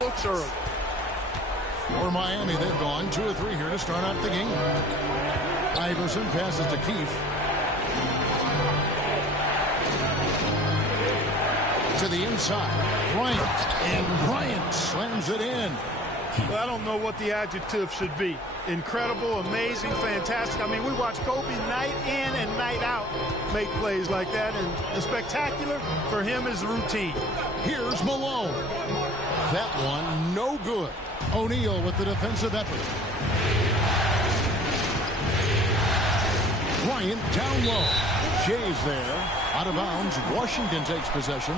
Looks early. For Miami, they've gone 2 or 3 here to start out the game. Iverson passes to Keefe. To the inside. Bryant. And Bryant slams it in. Well, I don't know what the adjective should be. Incredible, amazing, fantastic. I mean, we watch Kobe night in and night out make plays like that, and the spectacular for him is routine. Here's Malone. That one, no good. O'Neal with the defensive effort. Bryant down low. Jay's there. Out of bounds. Washington takes possession.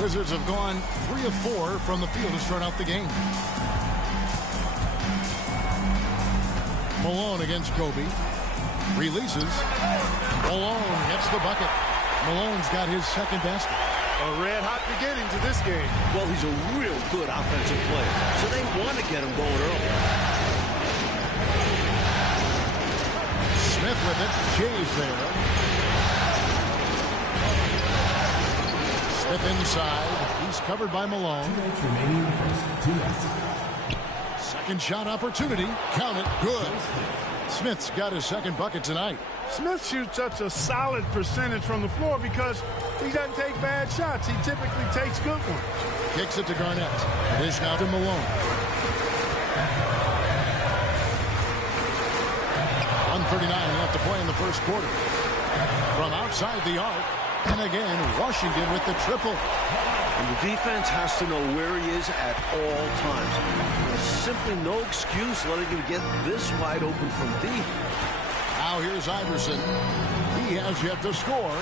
Wizards have gone 3 of 4 from the field to start out the game. Malone against Kobe. Releases. Malone gets the bucket. Malone's got his second basket. A red-hot beginning to this game. Well, he's a real good offensive player, so they want to get him going early. Smith with it. Jay's there. Smith inside. He's covered by Malone. Second shot opportunity. Count it. Good. Smith's got his second bucket tonight. Smith shoots such a solid percentage from the floor because he doesn't take bad shots. He typically takes good ones. Kicks it to Garnett. Dish now to Malone. 1:39 left to play in the first quarter. From outside the arc. And again, Washington with the triple. And the defense has to know where he is at all times. There's simply no excuse letting him get this wide open from deep. Now here's Iverson. He has yet to score.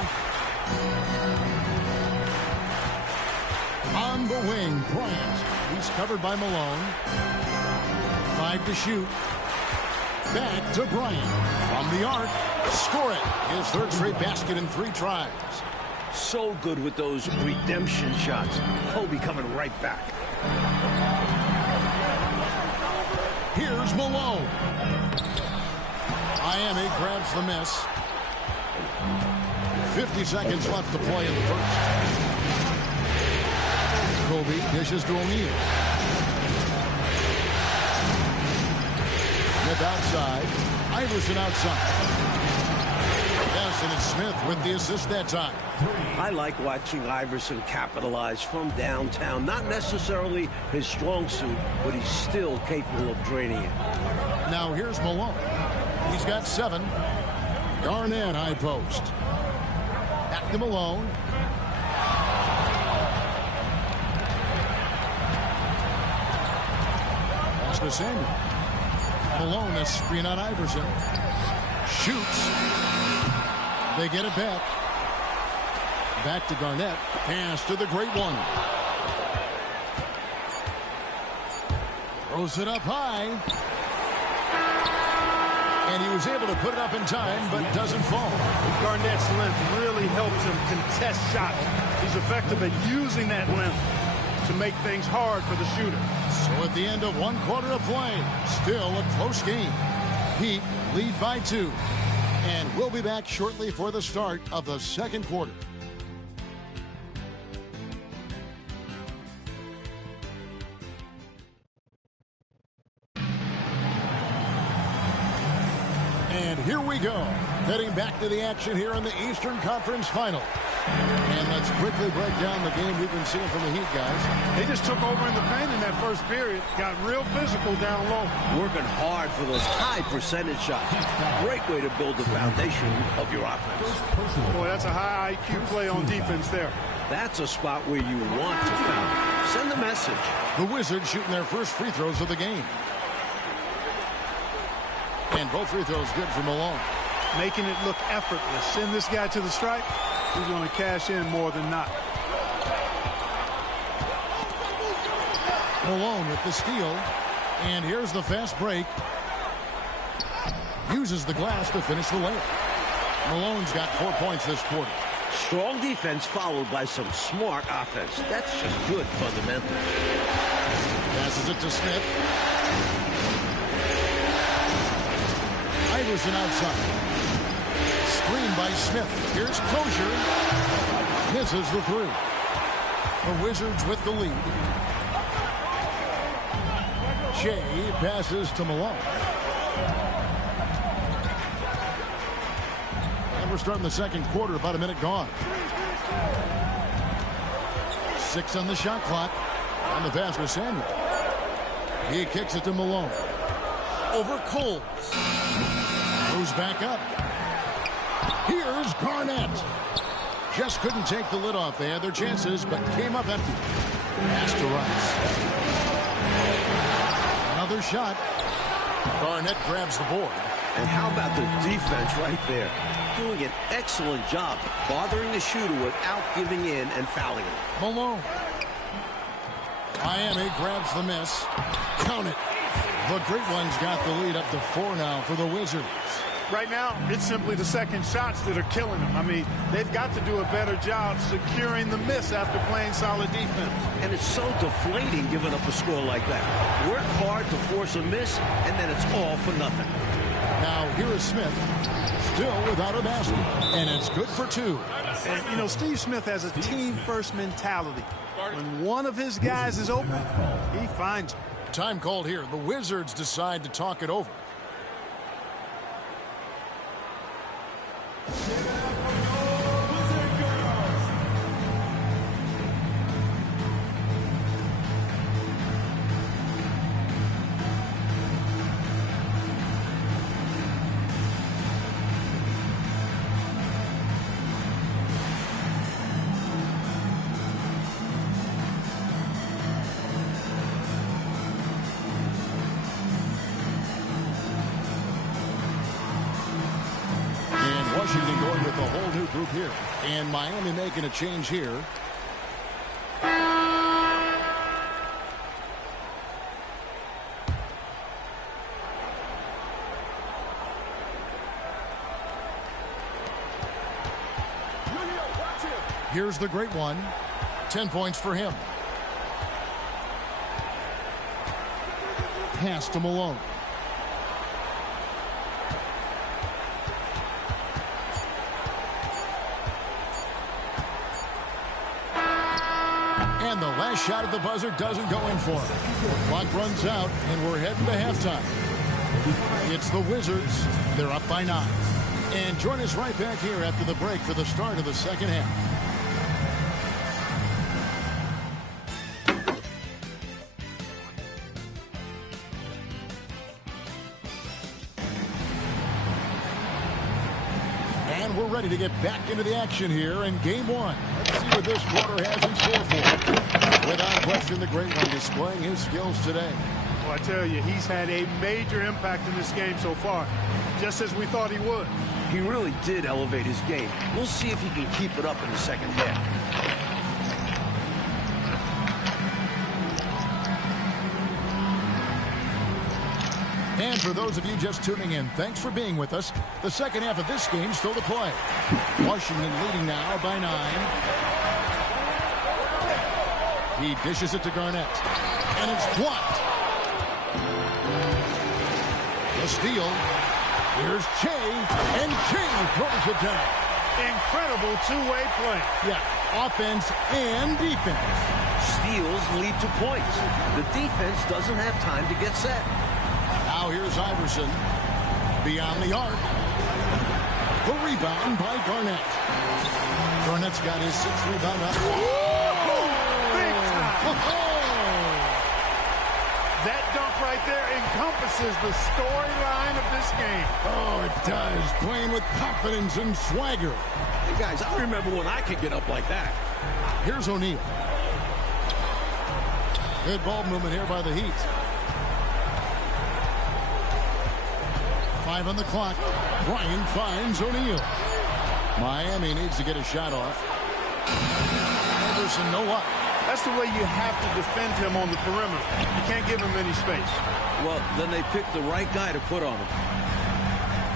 On the wing, Bryant. He's covered by Malone. 5 to shoot. Back to Bryant. From the arc. Score it. His third straight basket in 3 tries. So good with those redemption shots. Kobe coming right back. Here's Malone. Miami grabs the miss. 50 seconds left to play in the first. Kobe dishes to O'Neal. Smith outside. Iverson outside. Yes, and it's Smith with the assist that time. I like watching Iverson capitalize from downtown. Not necessarily his strong suit, but he's still capable of draining it. Now here's Malone. He's got 7. Garnett high post. Back to Malone. Pass to Samuel. Malone, a screen on Iverson. Shoots. They get it back. Back to Garnett. Pass to the great one. Throws it up high. And he was able to put it up in time, but doesn't fall. Garnett's length really helps him contest shots. He's effective at using that length to make things hard for the shooter. So at the end of 1 quarter of play, still a close game. Heat lead by 2. And we'll be back shortly for the start of the second quarter. And here we go. Heading back to the action here in the Eastern Conference Final. And let's quickly break down the game we've been seeing from the Heat, guys. They just took over in the paint in that first period. Got real physical down low. Working hard for those high percentage shots. Great way to build the foundation of your offense. Boy, that's a high IQ play on defense there. That's a spot where you want to foul. Send the message. The Wizards shooting their first free throws of the game. And both free throws good for Malone. Making it look effortless. Send this guy to the stripe. He's going to cash in more than not. Malone with the steal. And here's the fast break. Uses the glass to finish the layup. Malone's got 4 points this quarter. Strong defense followed by some smart offense. That's just good fundamentals. Passes it to Smith. Iverson outside. Screen by Smith. Here's Crozier. Misses the three. The Wizards with the lead. Shea passes to Malone. And we're starting the second quarter, about a minute gone. 6 on the shot clock. On the pass for Samuel. He kicks it to Malone. Over Coles. Moves back up. Here's Garnett. Just couldn't take the lid off. They had their chances, but came up empty. Pass to Rice. Another shot. Garnett grabs the board. And how about the defense right there? Doing an excellent job bothering the shooter without giving in and fouling him. Malone. Miami grabs the miss. Count it. The Great Ones got the lead up to 4 now for the Wizards. Right now, it's simply the second shots that are killing them. I mean, they've got to do a better job securing the miss after playing solid defense. And it's so deflating giving up a score like that. Work hard to force a miss, and then it's all for nothing. Now, here is Smith, still without a basket, and it's good for 2. And, you know, Steve Smith has a team-first mentality. When one of his guys is open, he finds it. Time called here. The Wizards decide to talk it over. Washington going with a whole new group here. And Miami making a change here. Here's the Great One. 10 points for him. Pass to Malone. And the last shot at the buzzer doesn't go in for him. Clock runs out, and we're heading to halftime. It's the Wizards. They're up by 9. And join us right back here after the break for the start of the second half. And we're ready to get back into the action here in game 1. Let's see what this quarter has in store for him. Without question, the Great One displaying his skills today. Well, I tell you, he's had a major impact in this game so far, just as we thought he would. He really did elevate his game. We'll see if he can keep it up in the second half. And for those of you just tuning in, thanks for being with us. The second half of this game still to play. Washington leading now by 9. He dishes it to Garnett. And it's blocked. The steal. Here's Che. And Che throws it down. Incredible two-way play. Yeah, offense and defense. Steals lead to points. The defense doesn't have time to get set. Now here's Iverson. Beyond the arc. The rebound by Garnett. Garnett's got his 6th rebound up. Big time. That dunk right there encompasses the storyline of this game. Oh, it does. Playing with confidence and swagger. Hey, guys, I remember when I could get up like that. Here's O'Neal. Good ball movement here by the Heat. 5 on the clock. Bryant finds O'Neal. Miami needs to get a shot off. Anderson, no luck. That's the way you have to defend him on the perimeter. You can't give him any space. Well, then they picked the right guy to put on him.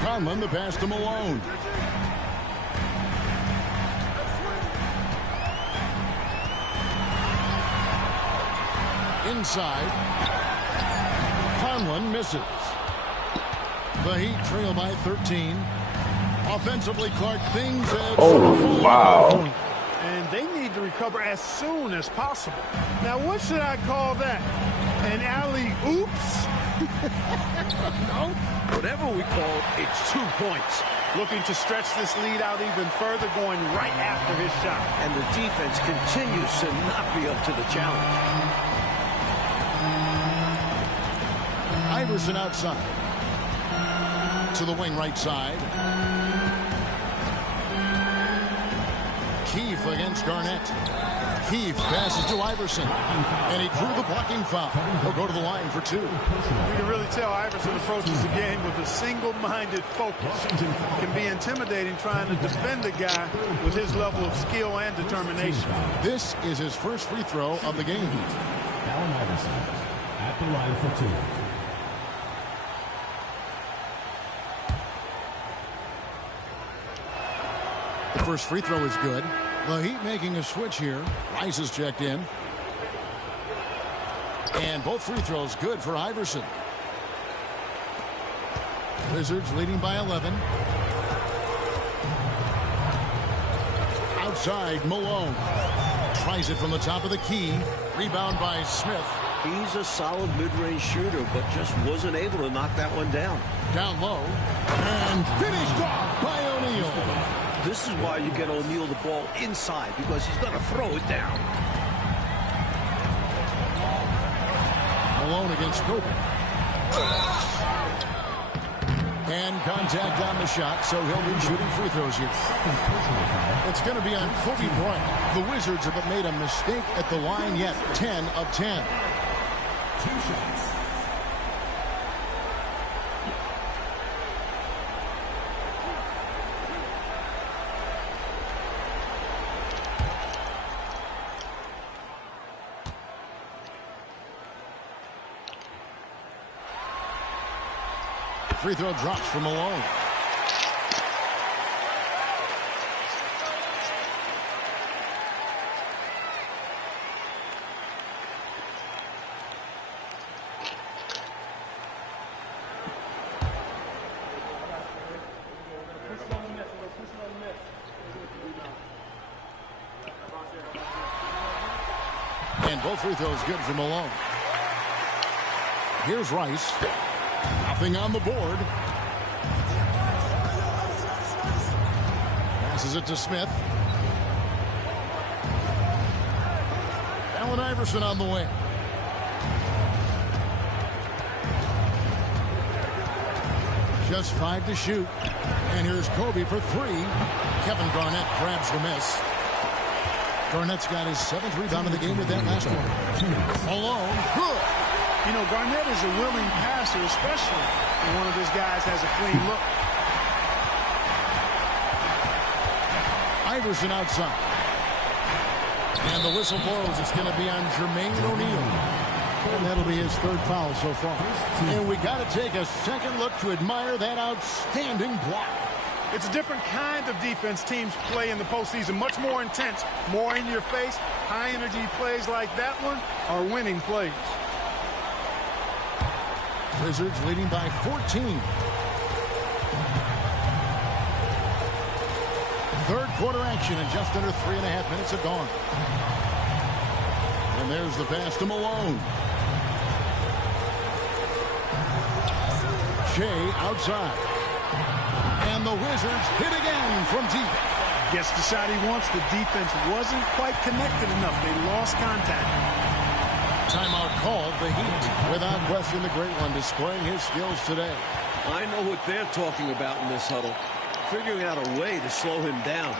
Conlon the pass to Malone. Inside. Conlon misses. The Heat trail by 13. Offensively, Clark, things have... Oh, wow. And they need to recover as soon as possible. Now, what should I call that? An alley-oops? No? Whatever we call it, it's 2 points. Looking to stretch this lead out even further, going right after his shot. And the defense continues to not be up to the challenge. Iverson outside. To the wing right side. Keefe against Garnett. Keefe passes to Iverson. And he drew the blocking foul. He'll go to the line for 2. You can really tell Iverson approaches the game with a single-minded focus. It can be intimidating trying to defend a guy with his level of skill and determination. This is his first free throw of the game. Allen Iverson at the line for 2. The first free throw is good. The Heat making a switch here. Rice is checked in. And both free throws good for Iverson. Wizards leading by 11. Outside, Malone. Tries it from the top of the key. Rebound by Smith. He's a solid mid-range shooter, but just wasn't able to knock that one down. Down low. And finished off by O'Neal. This is why you get O'Neal the ball inside, because he's going to throw it down. Malone against Kobe. And contact on the shot, so he'll be shooting free throws here. It's going to be on Kobe Bryant. The Wizards haven't made a mistake at the line yet. 10 of 10. 2 shots. Free throw drops for Malone. And both free throws good for Malone. Here's Rice. Nothing on the board. Passes it to Smith. Allen Iverson on the way. Just 5 to shoot. And here's Kobe for 3. Kevin Garnett grabs the miss. Garnett's got his 7th rebound of the game with that last one. Malone, good. You know, Garnett is a willing passer, especially when one of his guys has a clean look. Iverson outside. And the whistle blows. It's going to be on Jermaine O'Neal. And that'll be his 3rd foul so far. And we got to take a second look to admire that outstanding block. It's a different kind of defense teams play in the postseason. Much more intense, more in your face. High-energy plays like that one are winning plays. Wizards leading by 14. 3rd quarter action and just under 3.5 minutes have gone. And there's the pass to Malone. Shea outside. And the Wizards hit again from deep. Gets the shot he wants. The defense wasn't quite connected enough. They lost contact. Timeout called. The Heat, without question, the great one, displaying his skills today. I know what they're talking about in this huddle. Figuring out a way to slow him down.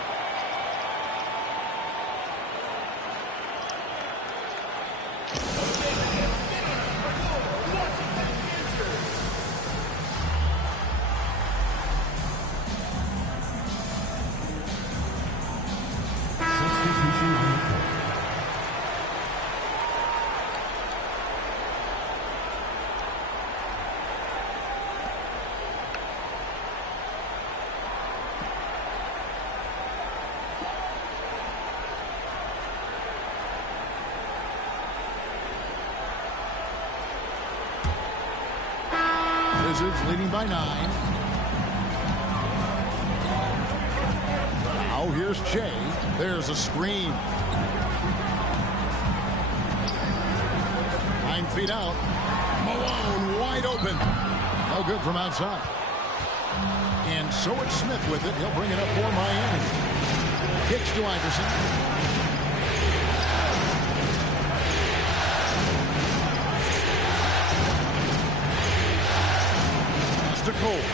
Wizards leading by 9. Now here's Shea. There's a screen. 9 feet out. Malone wide open. No good from outside. And so it's Smith with it. He'll bring it up for Miami. Kicks to Iverson. Pass to Cole.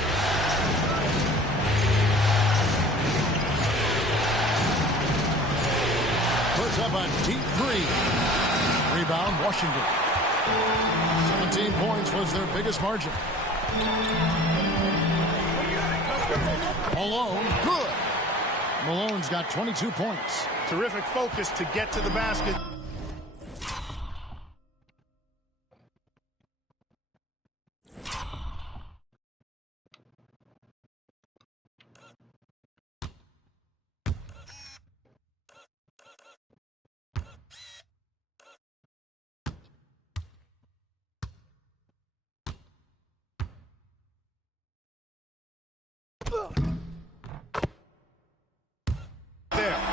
Puts up a deep 3. Rebound, Washington. 17 points was their biggest margin. Malone, good. Malone's got 22 points. Terrific focus to get to the basket.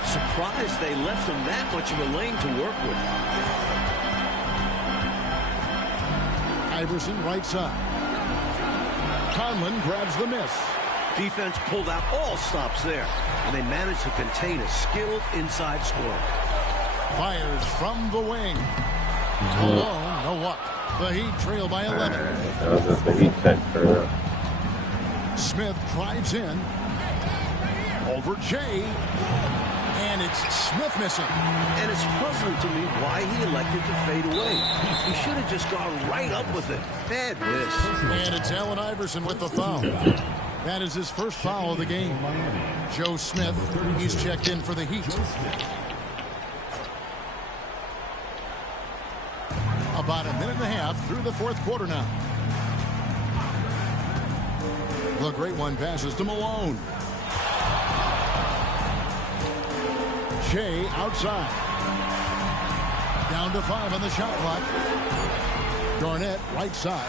Surprised they left him that much of a lane to work with. Iverson right side. Conlon grabs the miss. Defense pulled out all stops there, and they managed to contain a skilled inside scorer. Fires from the wing. Malone, no luck. The Heat trail by 11. That was just the Heat check for real. Smith drives in. Over Jay. And it's Smith missing. And it's puzzling to me why he elected to fade away. He should have just gone right up with it. Bad miss. And it's Allen Iverson with the foul. That is his first foul of the game. Joe Smith, he's checked in for the Heat. About a minute and a half through the fourth quarter now. The great one passes to Malone. Shea outside. Down to 5 on the shot clock. Garnett right side.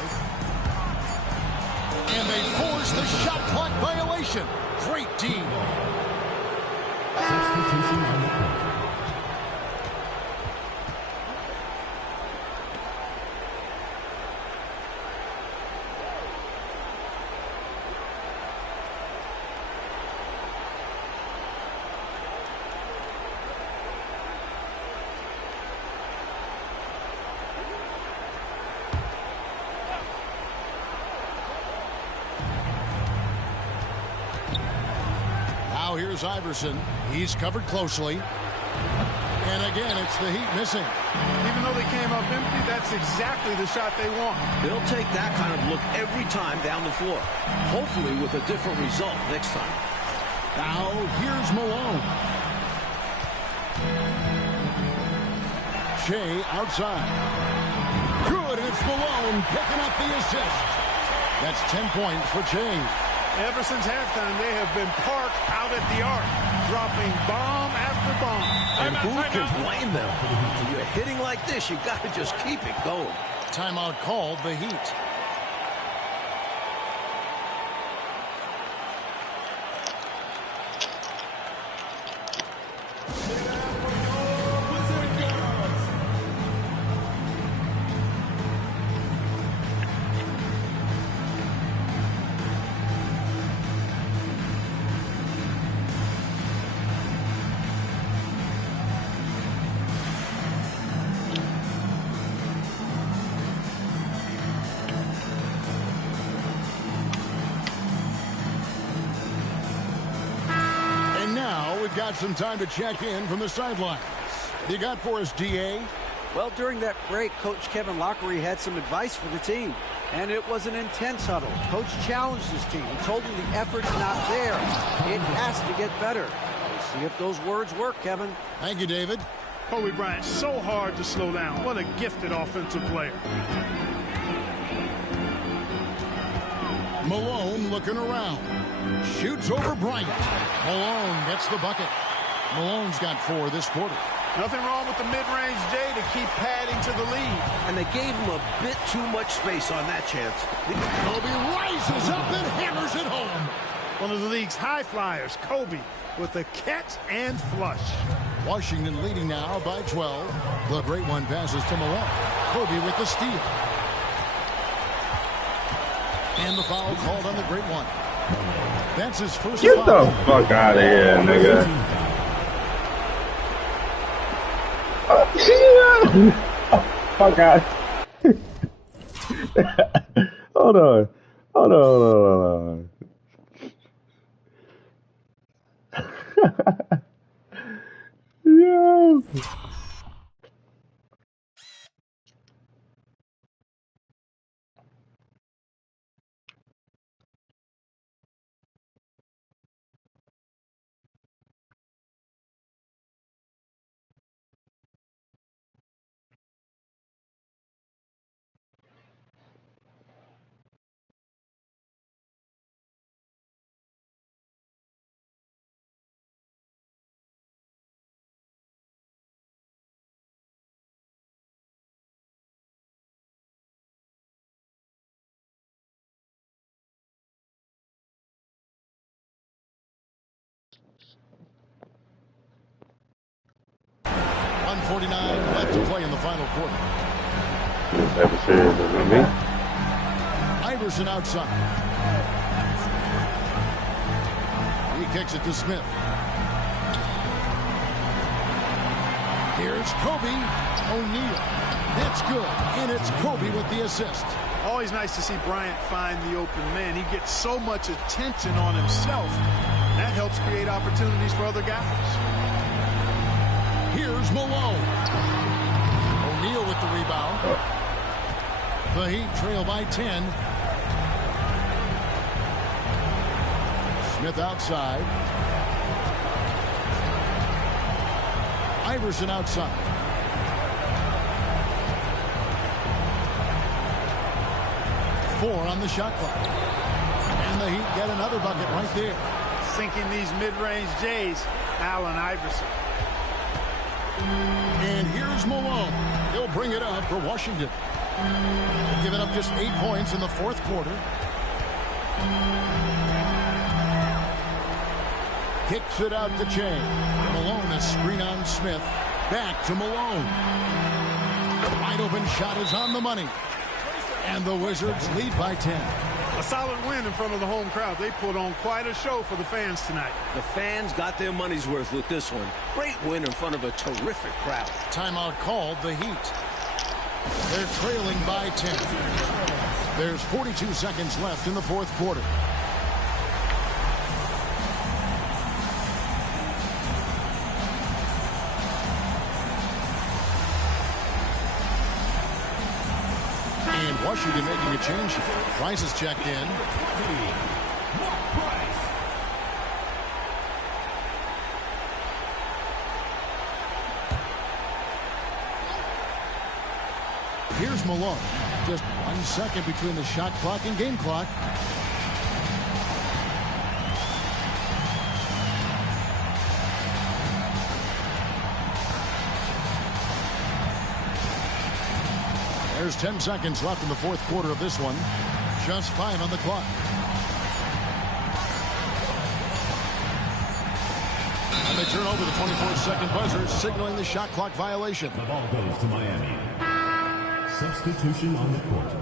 And they force the shot clock violation. Great team. Substitution on the court. Now here's Iverson. He's covered closely. And again, it's the Heat missing. Even though they came up empty, that's exactly the shot they want. They'll take that kind of look every time down the floor. Hopefully with a different result next time. Now here's Malone. Shea outside. Good, and it's Malone picking up the assist. That's 10 points for Shea. Ever since halftime, they have been parked out at the arc, dropping bomb after bomb. And who can blame them? When you're hitting like this, you got to just keep it going. Timeout called, the Heat. Got some time to check in from the sidelines. You got for us, D.A.? Well, during that break, Coach Kevin Lockery had some advice for the team, and it was an intense huddle. Coach challenged his team. He told them the effort's not there. It has to get better. We'll see if those words work, Kevin. Thank you, David. Kobe Bryant, so hard to slow down. What a gifted offensive player. Malone looking around. Shoots over Bryant. Malone gets the bucket. Malone's got 4 this quarter. Nothing wrong with the mid-range J to keep padding to the lead. And they gave him a bit too much space on that chance. Kobe rises up and hammers it home. One of the league's high flyers, Kobe, with a catch and flush. Washington leading now by 12. The great one passes to Malone. Kobe with the steal. And the foul called on the great one. That's his first Get foul. the fuck out of here, nigga. Fuck out. Hold on. Hold on. Yo. .149 left to play in the final quarter. This episode is with me. Iverson outside. He kicks it to Smith. Here's Kobe. O'Neal. That's good. And it's Kobe with the assist. Always nice to see Bryant find the open man. He gets so much attention on himself. That helps create opportunities for other guys. Here's Malone. O'Neal with the rebound. The Heat trail by 10. Smith outside. Iverson outside. Four on the shot clock. And the Heat get another bucket right there. Sinking these mid-range J's, Allen Iverson. And here's Malone. He'll bring it up for Washington. They've given up just 8 points in the fourth quarter. Kicks it out to Chain. Malone, a screen on Smith. Back to Malone. Wide open shot is on the money. And the Wizards lead by 10. A solid win in front of the home crowd. They put on quite a show for the fans tonight. The fans got their money's worth with this one. Great win in front of a terrific crowd. Timeout called, the Heat. They're trailing by 10. There's 42 seconds left in the fourth quarter. And Washington making a change. Price is checked in. Here's Malone. Just 1 second between the shot clock and game clock. There's 10 seconds left in the fourth quarter of this one. Just 5 on the clock. And they turn over the 24-second buzzer, signaling the shot clock violation. The ball goes to Miami. Substitution on the court.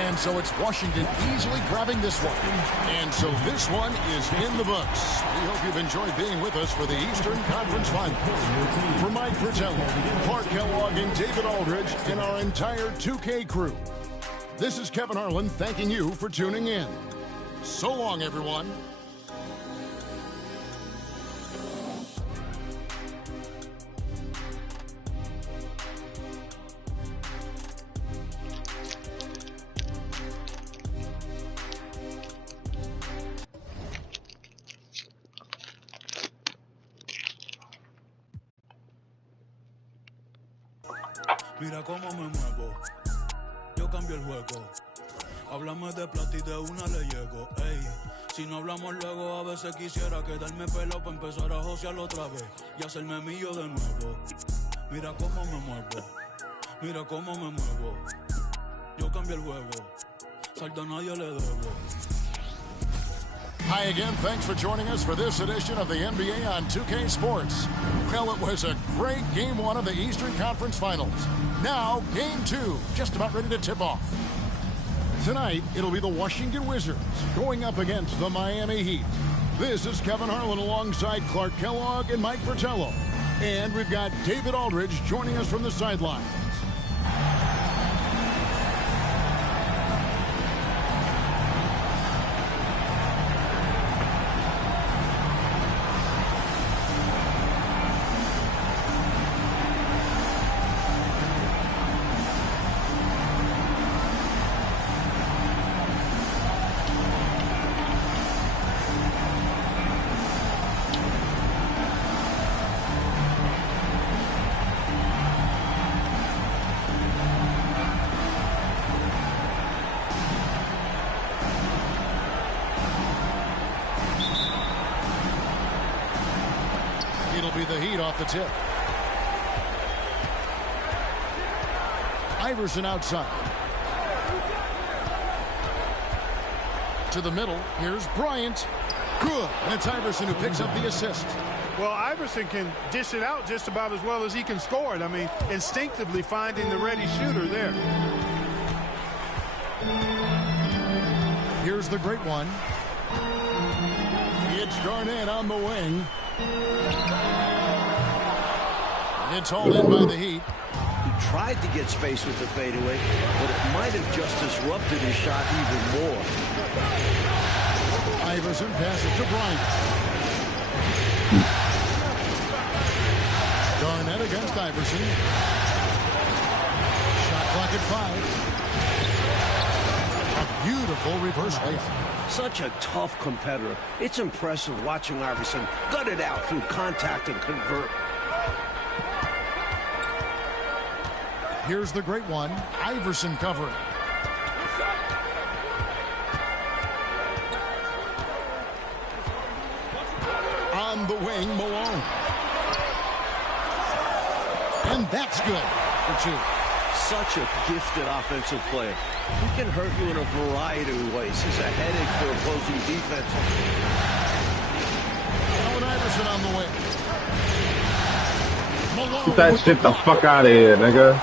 And so it's Washington easily grabbing this one. And so this one is in the books. We hope you've enjoyed being with us for the Eastern Conference Finals. For Mike Fratelli, Clark Kellogg, and David Aldridge, and our entire 2K crew, this is Kevin Harlan thanking you for tuning in. So long, everyone. Mira cómo me muevo, yo cambio el juego. Háblame de plata y de una le llego, ey. Si no hablamos luego, a veces quisiera quedarme pelado para empezar a josear otra vez y hacerme mío de nuevo. Mira cómo me muevo, mira cómo me muevo. Yo cambio el juego, saldo a nadie le debo. Hi again, thanks for joining us for this edition of the NBA on 2K Sports. Well, it was a great Game 1 of the Eastern Conference Finals. Now, Game 2, just about ready to tip off. Tonight, it'll be the Washington Wizards going up against the Miami Heat. This is Kevin Harlan alongside Clark Kellogg and Mike Fratello. And we've got David Aldridge joining us from the sidelines. It'll be the Heat off the tip. Iverson outside. To the middle. Here's Bryant. Good. And it's Iverson who picks up the assist. Well, Iverson can dish it out just about as well as he can score it. I mean, instinctively finding the ready shooter there. Here's the great one. It's Garnett on the wing. It's all in by the Heat. He tried to get space with the fadeaway, but it might have just disrupted his shot even more. Iverson passes to Bryant. Garnett against Iverson. Shot clock at 5. A beautiful reverse layup. Such a tough competitor. It's impressive watching Iverson gut it out through contact and convert. Here's the great one. Iverson covering. On the wing, Malone. And that's good for two. Such a gifted offensive player. He can hurt you in a variety of ways. He's a headache for opposing defense. Allen Iverson on the wing. Malone. Get that shit the fuck out of here, nigga.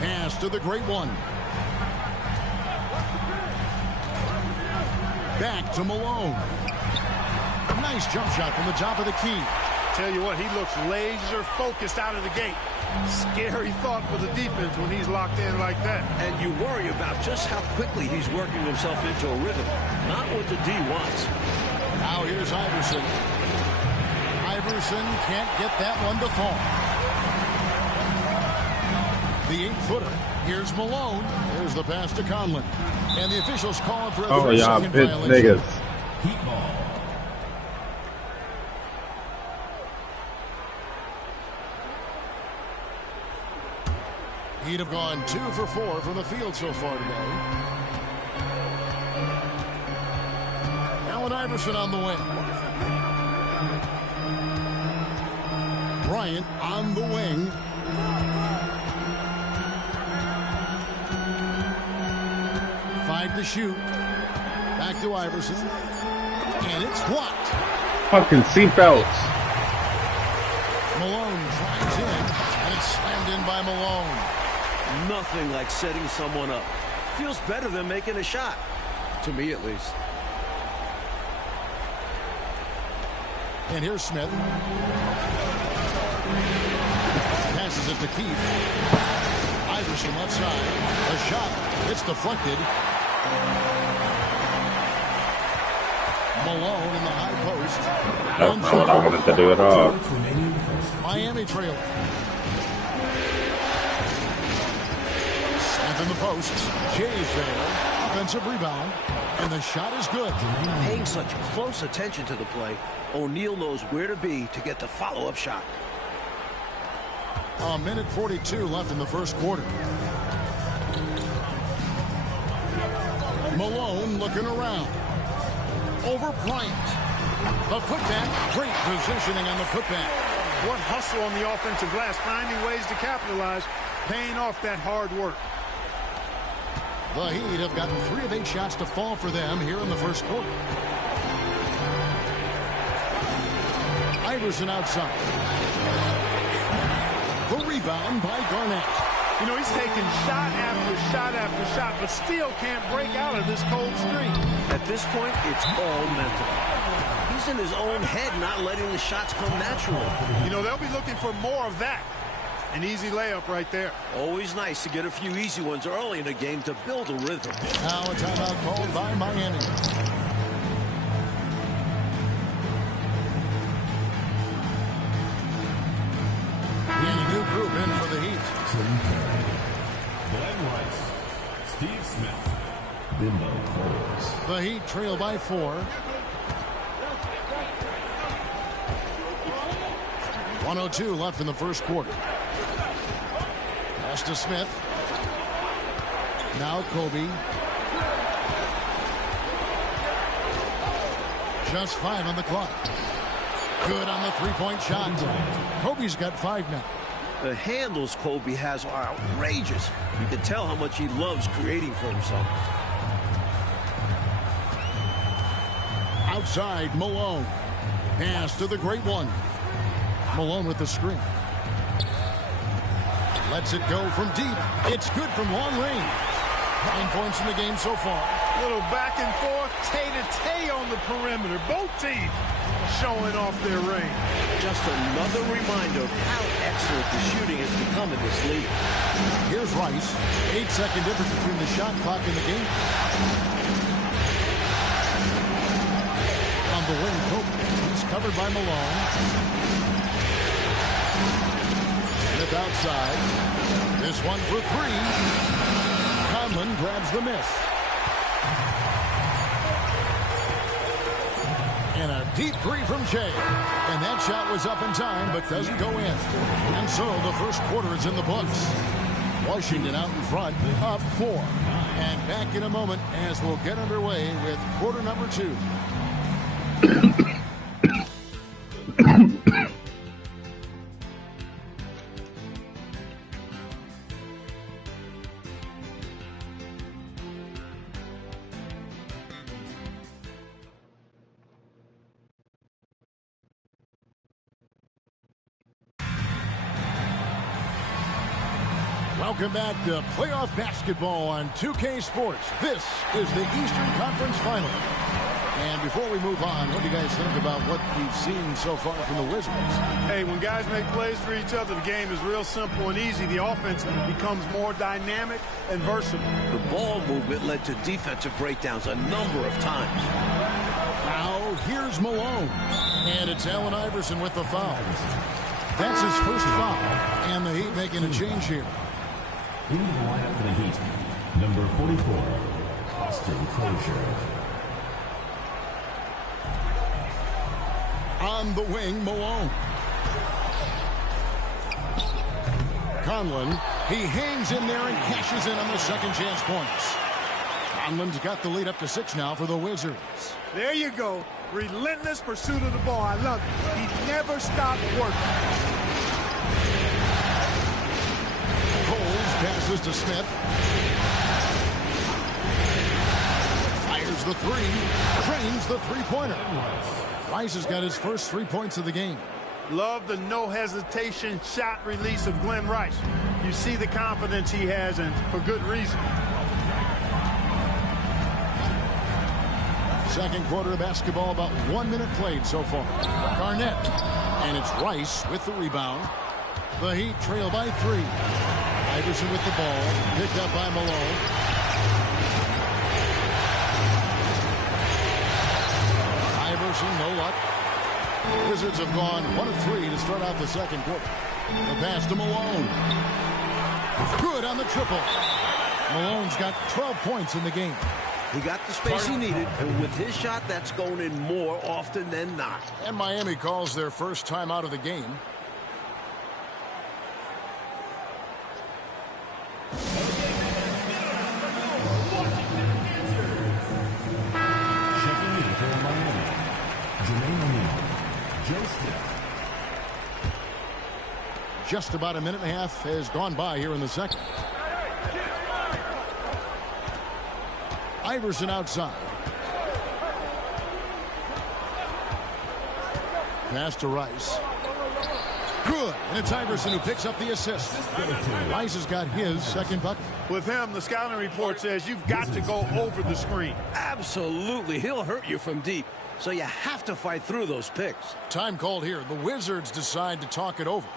Pass to the great one. Back to Malone. Nice jump shot from the top of the key. Tell you what, he looks laser focused out of the gate. Scary thought for the defense when he's locked in like that. And you worry about just how quickly he's working himself into a rhythm. Not what the D wants. Now here's Iverson. Iverson can't get that one to fall. The 8-footer. Here's Malone. There's the pass to Conlon. And the officials call for a 3-second violation. Niggas. Heat ball. He'd have gone 2 for 4 from the field so far today. Allen Iverson on the wing. Bryant on the wing. Five to shoot. Back to Iverson. And it's blocked. Fucking seatbelts. Malone drives in. And it's slammed in by Malone. Nothing like setting someone up. Feels better than making a shot. To me, at least. And here's Smith. Passes it to Keith. Iverson left side. A shot. It's deflected. Malone in the high post. That's not what I wanted to do at all. Miami trail. Smith in the post. Jay's there. Offensive rebound. And the shot is good. Paying such close attention to the play, O'Neal knows where to be to get the follow-up shot. A minute 42 left in the first quarter. Malone looking around. Over Bryant. The putback. Great positioning on the putback. What hustle on the offensive glass, finding ways to capitalize, paying off that hard work. The Heat have gotten 3 of 8 shots to fall for them here in the first quarter. Iverson outside. The rebound by Garnett. You know, he's taking shot after shot after shot, but still can't break out of this cold streak. At this point, it's all mental. He's in his own head, not letting the shots come natural. You know, they'll be looking for more of that. An easy layup right there. Always nice to get a few easy ones early in a game to build a rhythm. Now a timeout called by Miami. And a new group in for the Heat. Glenn Rice, Steve Smith, Bimbo Coles. The Heat trail by 4. 1:02 left in the first quarter. Pass to Smith. Now Kobe. Just 5 on the clock. Good on the three-point shot. Kobe's got 5 now. The handles Kobe has are outrageous. You can tell how much he loves creating for himself. Outside, Malone. Pass to the great one. Malone with the screen. Lets it go from deep. It's good from long range. 9 points in the game so far. Little back and forth, tay-to-tay on the perimeter. Both teams showing off their range. Just another reminder of how excellent the shooting has become in this league. Here's Rice. 8-second difference between the shot clock and the game. On the wing, Kobe. He's covered by Malone. Smith outside. This one for 3. Conlon grabs the miss. And a deep 3 from Jay. And that shot was up in time, but doesn't go in. And so the first quarter is in the books. Washington out in front, up 4. And back in a moment as we'll get underway with quarter number 2. Welcome back to playoff basketball on 2K Sports. This is the Eastern Conference Final. And before we move on, what do you guys think about what we've seen so far from the Wizards? Hey, when guys make plays for each other, the game is real simple and easy. The offense becomes more dynamic and versatile. The ball movement led to defensive breakdowns a number of times. Now, here's Malone. And it's Allen Iverson with the foul. That's his first foul. And the Heat making a change here. In the lineup for the Heat, number 44, Austin Crozier. On the wing, Malone. Conlon, he hangs in there and cashes in on the second chance points. Conlon's got the lead up to 6 now for the Wizards. There you go. Relentless pursuit of the ball. I love it. He never stopped working. Coles passes to Smith. Fires the 3. Trains the three-pointer. Rice has got his first 3 points of the game. Love the no-hesitation shot release of Glenn Rice. You see the confidence he has, and for good reason. Second quarter of basketball, about 1 minute played so far. Garnett. And it's Rice with the rebound. The Heat trail by 3. Iverson with the ball. Picked up by Malone. Iverson, no luck. Wizards have gone 1 of 3 to start out the second quarter. The pass to Malone. Good on the triple. Malone's got 12 points in the game. He got the space he needed, and with his shot, that's going in more often than not. And Miami calls their first time out of the game. Checking in for Miami, Jermaine O'Neal, Joe Smith. Just about a minute and a half has gone by here in the second. Iverson outside. Pass to Rice. Good. And it's Iverson who picks up the assist. Rice has got his second bucket. With him, the scouting report says you've got to go over the screen. Absolutely. He'll hurt you from deep, so you have to fight through those picks. Time called here. The Wizards decide to talk it over.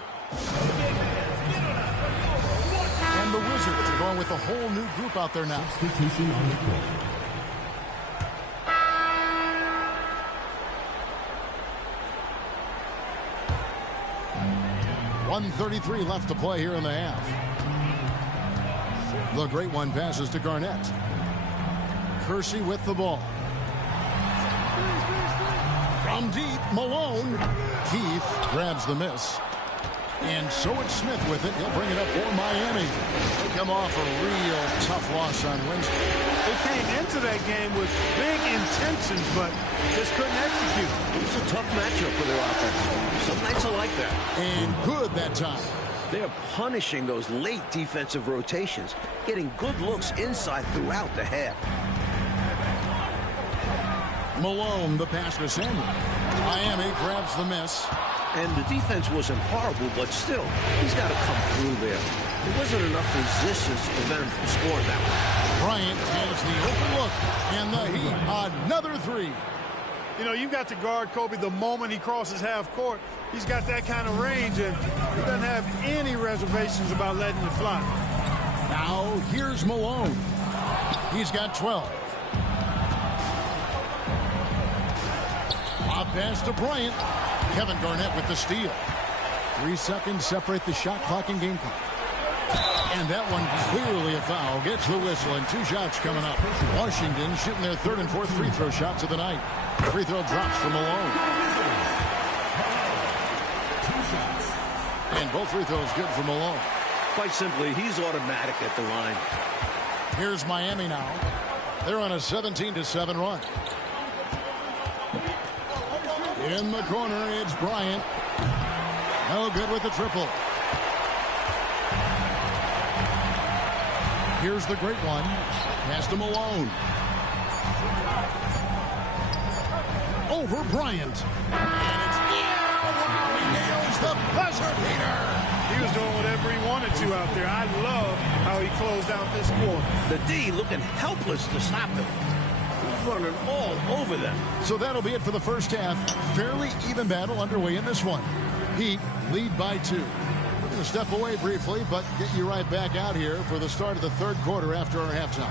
And the Wizards are going with a whole new group out there now. Substitution on the court. 1:33 left to play here in the half. The great one passes to Garnett. Kersey with the ball. From deep, Malone. Keith grabs the miss. And so it's Smith with it. He'll bring it up for Miami. They come off a real tough loss on Wednesday. They came into that game with big intentions, but just couldn't execute. It was a tough matchup for their offense. Some nights are like that. And good that time. They're punishing those late defensive rotations, getting good looks inside throughout the half. Malone, the pass to Samuel. Miami grabs the miss. And the defense wasn't horrible, but still, he's got to come through there. There wasn't enough resistance to prevent him from scoring that one. Bryant has the open look, and the Heat, another three. You know, you've got to guard Kobe the moment he crosses half court. He's got that kind of range, and he doesn't have any reservations about letting it fly. Now, here's Malone. He's got 12. A pass to Bryant. Kevin Garnett with the steal. 3 seconds separate the shot clock and game clock. And that one clearly a foul. Gets the whistle, and 2 shots coming up. Washington shooting their 3rd and 4th free throw shots of the night. Free throw drops for Malone. And both free throws good for Malone. Quite simply, he's automatic at the line. Here's Miami now. They're on a 17-7 run. In the corner, it's Bryant. No good with the triple. Here's the great one. Pass to Malone. Over Bryant. And it's wow, he nails the buzzer beater. He was doing whatever he wanted to out there. I love how he closed out this quarter. The D looking helpless to stop him. Running all over them. So that'll be it for the first half. Fairly even battle underway in this one. Heat lead by 2. We're going to step away briefly, but get you right back out here for the start of the 3rd quarter after our halftime.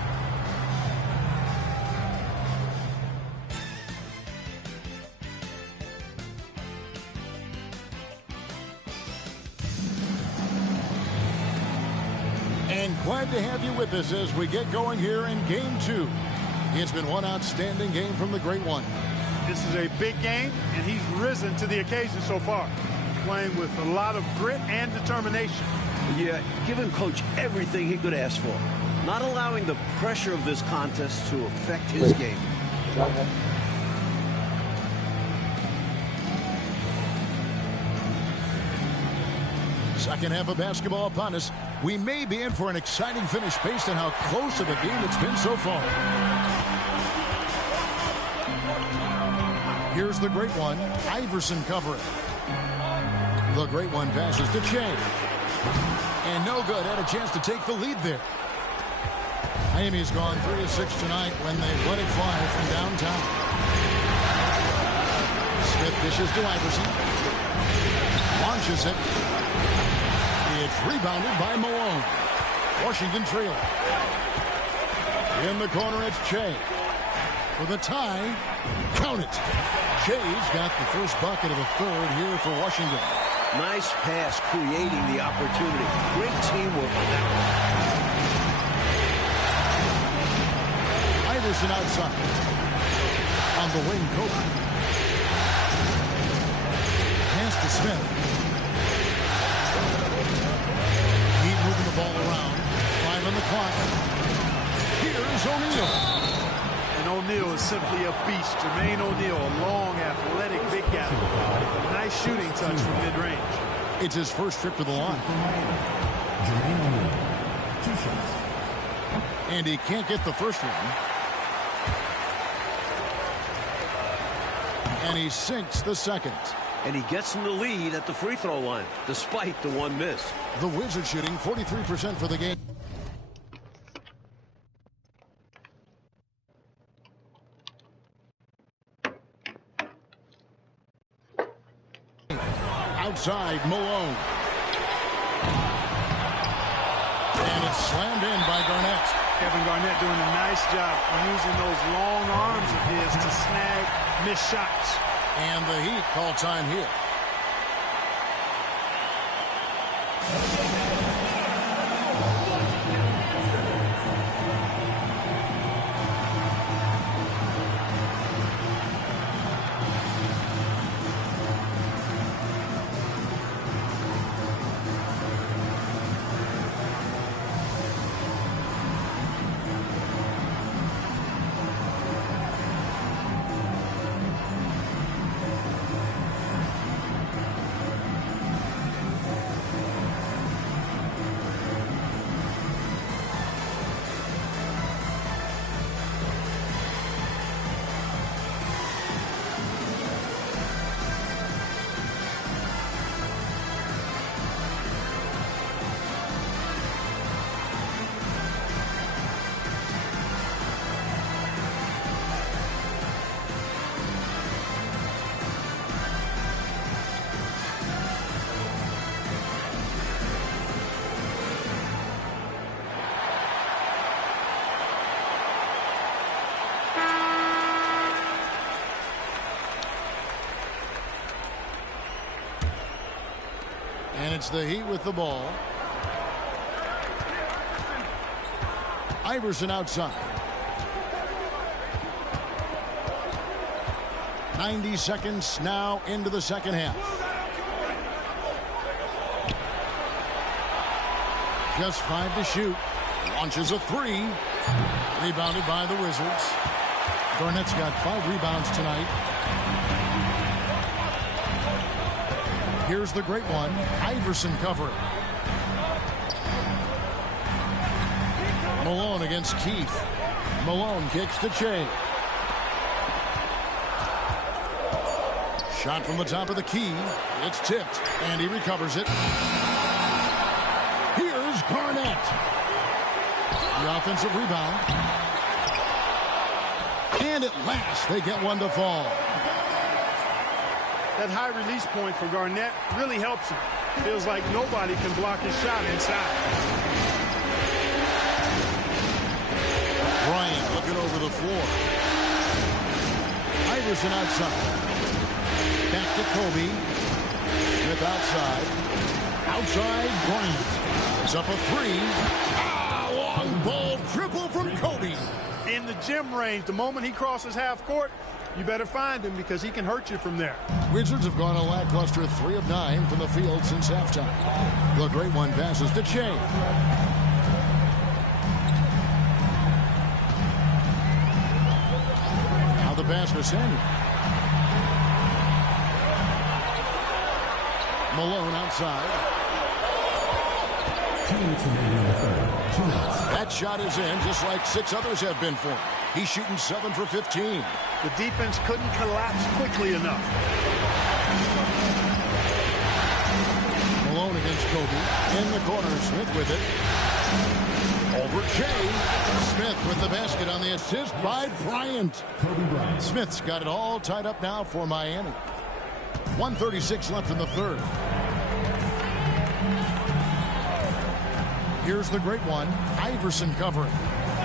And glad to have you with us as we get going here in Game 2. It's been one outstanding game from the great one. This is a big game, and he's risen to the occasion so far, playing with a lot of grit and determination. Yeah, giving Coach everything he could ask for, not allowing the pressure of this contest to affect his game. Second half of basketball upon us. We may be in for an exciting finish based on how close of a game it's been so far. Here's the great one. Iverson covering. The great one passes to Che. And no good. Had a chance to take the lead there. Miami's gone 3 of 6 tonight when they let it fly from downtown. Smith dishes to Iverson. Launches it. It's rebounded by Malone. Washington trailing. In the corner, it's Che. For the tie, count it. Che's got the first bucket of the 3rd here for Washington. Nice pass, creating the opportunity. Great teamwork on that Iverson outside. On the wing, Kobe. Pass to Smith. Heat moving the ball around. 5 on the clock. Here's O'Neal. And O'Neal is simply a beast. Jermaine O'Neal, a long, athletic, big guy. A nice shooting touch from mid-range. It's his first trip to the line. Jermaine O'Neal, 2 shots. And he can't get the first one. And he sinks the second. And he gets in the lead at the free throw line, despite the 1 miss. The Wizards shooting 43% for the game. Outside, Malone. And it's slammed in by Garnett. Kevin Garnett doing a nice job using those long arms of his to snag missed shots. And the Heat call time here. And it's the Heat with the ball. Iverson outside. 90 seconds now into the second half. Just 5 to shoot. Launches a 3. Rebounded by the Wizards. Garnett's got 5 rebounds tonight. Here's the great one. Iverson covering. Malone against Keith. Malone kicks to Che. Shot from the top of the key. It's tipped, and he recovers it. Here's Garnett. The offensive rebound. And at last, they get one to fall. That high release point for Garnett really helps him. Feels like nobody can block his shot inside. Bryant looking over the floor. Iverson outside. Back to Kobe. Smith outside. Outside, Bryant. It's up a 3. Long ball triple from Kobe. In the gym range, the moment he crosses half court, you better find him because he can hurt you from there. Wizards have gone a lackluster 3 of 9 from the field since halftime. The great one passes to Che. Now the pass to Samuel. Malone outside. 2 minutes remaining in the third. 2 minutes. That shot is in, just like 6 others have been for him. He's shooting 7 for 15. The defense couldn't collapse quickly enough. Malone against Kobe. In the corner, Smith with it. Over Che. Smith with the basket on the assist by Bryant. Kobe Bryant. Smith's got it all tied up now for Miami. 1:36 left in the third. Here's the great one. Iverson covering.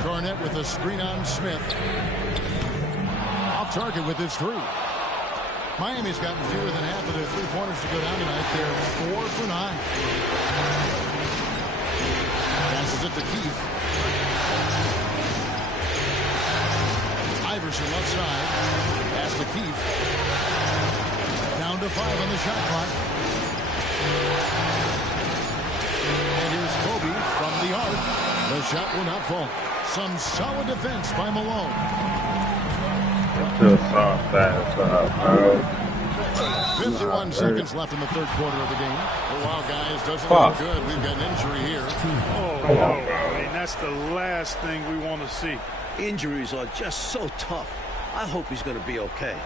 Garnett with a screen on Smith. Off target with his 3. Miami's gotten fewer than half of their 3-pointers to go down tonight. They're 4 for 9. Passes it to Keith. to 5 on the shot clock. And here's Kobe from the arc. The shot will not fall. Some solid defense by Malone. Still soft ass, bro. 51 seconds left in the third quarter of the game. Oh, wow, guys, doesn't look good. We've got an injury here. Oh, no. I mean, that's the last thing we want to see. Injuries are just so tough. I hope he's going to be okay.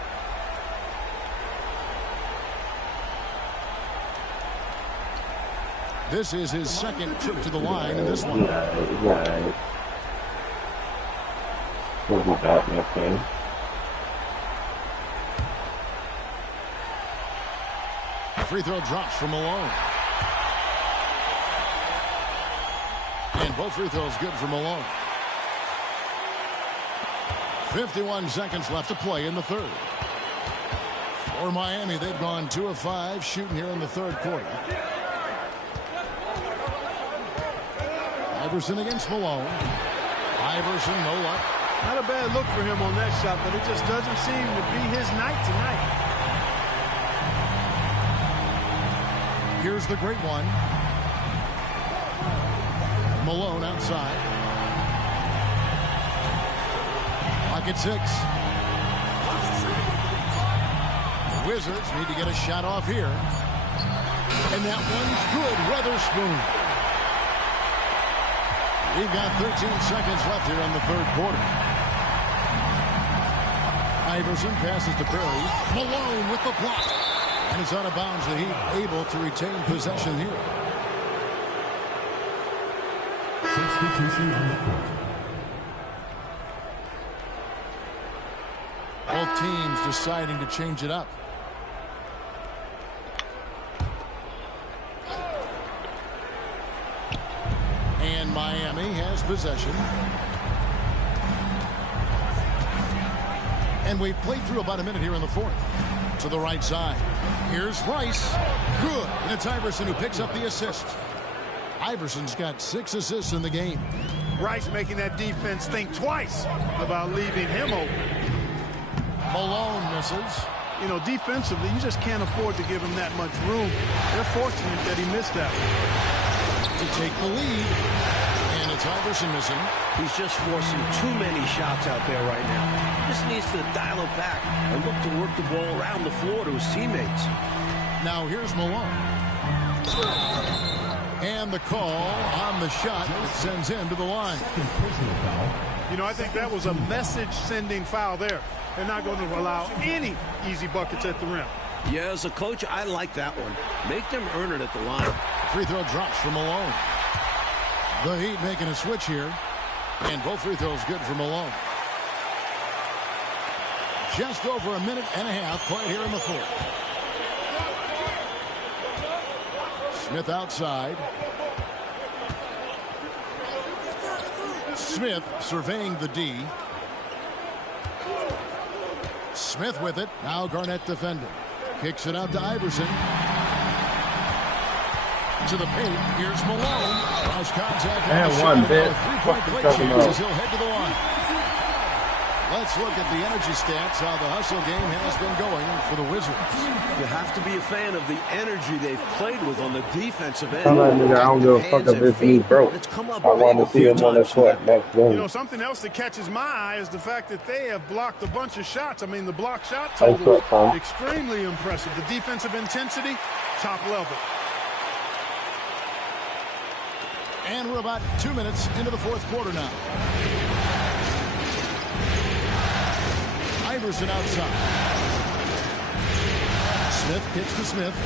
This is his second trip to the line in this one. Yeah. We'll be back next game. Free throw drops from Malone. And both free throws good for Malone. 51 seconds left to play in the third. For Miami, they've gone 2 of 5 shooting here in the third quarter. Iverson against Malone. Iverson, no luck. Not a bad look for him on that shot, but it just doesn't seem to be his night tonight. Here's the great one. Malone outside. Pocket 6. The Wizards need to get a shot off here. And that one's good. Weatherspoon. We've got 13 seconds left here in the third quarter. Iverson passes to Perry. Malone with the block. And it's out of bounds. The Heat able to retain possession here. Substitution on the court. Both teams deciding to change it up. And Miami has possession. And we've played through about a minute here in the fourth. To the right side. Here's Rice. Good. And it's Iverson who picks up the assist. Iverson's got 6 assists in the game. Rice making that defense think twice about leaving him open. Malone misses. You know, defensively, you just can't afford to give him that much room. They're fortunate that he missed that one. To take the lead. And it's Iverson missing. He's just forcing too many shots out there right now. Just needs to dial it back and look to work the ball around the floor to his teammates. Now here's Malone. And the call on the shot that sends him to the line. You know, I think that was a message-sending foul there. They're not going to allow any easy buckets at the rim. Yeah, as a coach, I like that one. Make them earn it at the line. Free throw drops for Malone. The Heat making a switch here. And both free throws good for Malone. Just over a minute and a half played here in the fourth. Smith outside. Smith surveying the D. Smith with it. Now Garnett defending. Kicks it out to Iverson. To the paint. Here's Malone. Cross contact. And one bit. Three-point play chance as he'll head to the line. Let's look at the energy stats, how the hustle game has been going for the Wizards. You have to be a fan of the energy they've played with on the defensive end. I'm like, nigga, I don't give a fuck if this knee broke. I want to see him on the court next game. You know, something else that catches my eye is the fact that they have blocked a bunch of shots. I mean, the block shot total is extremely impressive. The defensive intensity, top level. And we're about 2 minutes into the fourth quarter now. Iverson outside. Smith kicks to Smith.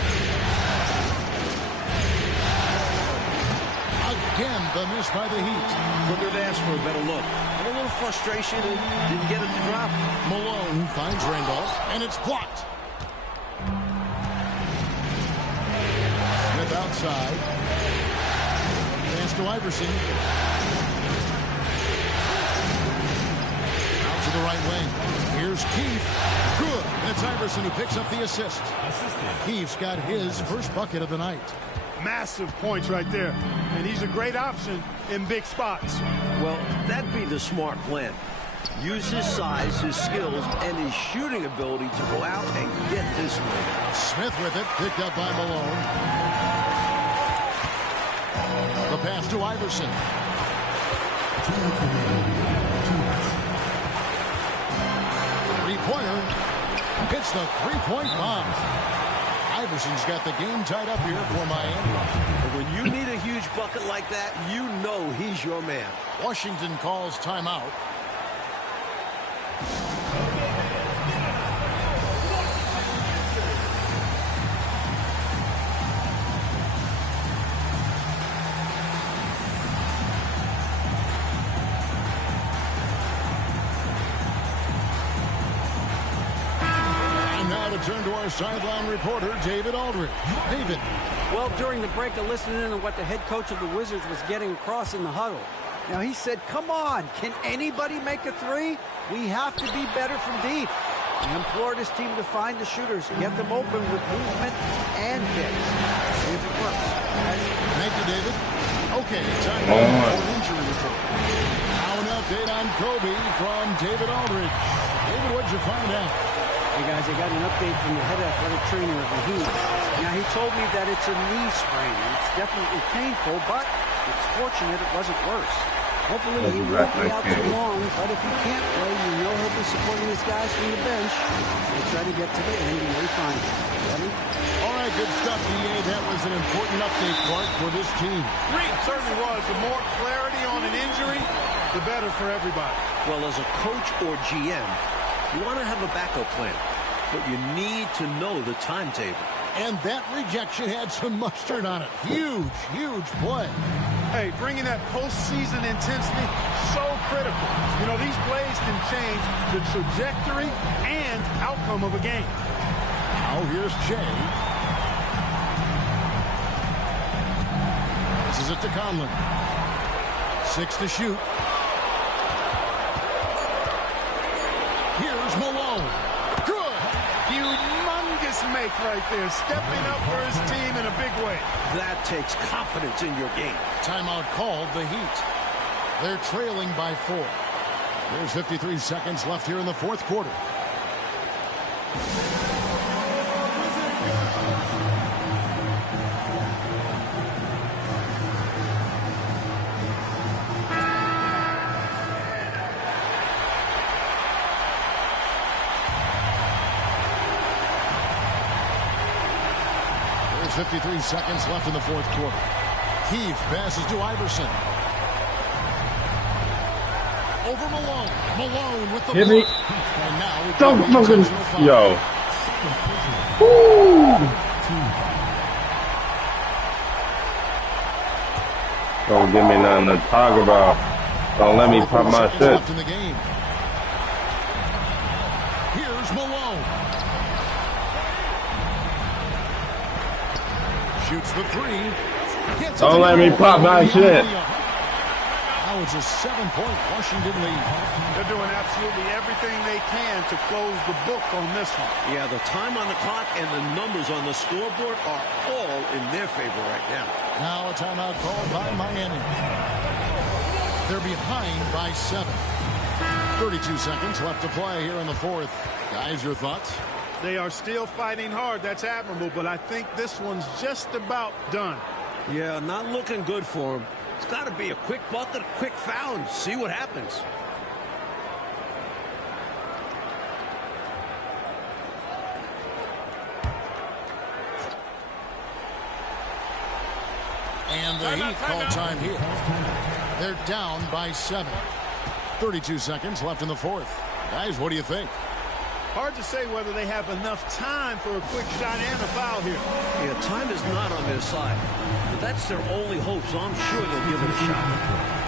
Again, the miss by the Heat. Couldn't have asked for a better look. And a little frustration and didn't get it to drop. Malone finds Randolph, and it's blocked. Smith outside. Pass to Iverson. Out to the right wing. Here's Keith. Good. And it's Iverson who picks up the assist. Keith's got his first bucket of the night. Massive points right there. And he's a great option in big spots. Well, that'd be the smart plan. Use his size, his skills, and his shooting ability to go out and get this win. Smith with it, picked up by Malone. The pass to Iverson. Three-pointer. Hits the three-point bomb. Iverson's got the game tied up here for Miami. When you need a huge bucket like that, you know he's your man. Washington calls timeout. Turn to our sideline reporter, David Aldridge. David. Well, during the break, I listened in on what the head coach of the Wizards was getting across in the huddle. Now, he said, come on, can anybody make a three? We have to be better from deep. He implored his team to find the shooters, get them open with movement and kicks. See if it works. Thank you, David. Okay, time for an injury report. Now an update on Kobe from David Aldridge. David, what'd you find out? Hey guys, I got an update from the head athletic trainer of the Heat. Now, he told me that it's a knee sprain. It's definitely painful, but it's fortunate it wasn't worse. Hopefully he won't be out too long, but if he can't play, you know he'll be supporting his guys from the bench. We'll try to get to the NBA Finals. Ready? All right, good stuff, DA. That was an important update, Clark, for this team. It certainly was. The more clarity on an injury, the better for everybody. Well, as a coach or GM, you want to have a backup plan, but you need to know the timetable. And that rejection had some mustard on it. Huge, huge play. Hey, bringing that postseason intensity, so critical. You know, these plays can change the trajectory and outcome of a game. Now here's Jay. This is it to Conlon. 6 to shoot. Here's Malone. Good. Humongous make right there. Stepping up for his team in a big way. That takes confidence in your game. Timeout called, the Heat. They're trailing by 4. There's 53 seconds left here in the fourth quarter. There's 53 seconds left in the fourth quarter. Keith passes to Iverson. Over Malone. Malone with the Hit me. block. And now we Don't get the fucking. intentional foul. Yo. Woo. Don't give me nothing to talk about. Don't let me pop my shit. Left in the game. Here's Malone. Shoots the three. Gets Don't let me pop my shit. Now it's a 7-point Washington lead. They're doing absolutely everything they can to close the book on this one. Yeah, the time on the clock and the numbers on the scoreboard are all in their favor right now. Now a timeout called by Miami. They're behind by 7. 32 seconds left to play here in the fourth. Guys, your thoughts? They are still fighting hard. That's admirable, but I think this one's just about done. Yeah, not looking good for him. It's got to be a quick bucket, a quick foul, and see what happens. And the Heat call time here. They're down by 7. 32 seconds left in the fourth. Guys, what do you think? Hard to say whether they have enough time for a quick shot and a foul here. Yeah, time is not on their side. But that's their only hope, so I'm sure they'll give it a shot.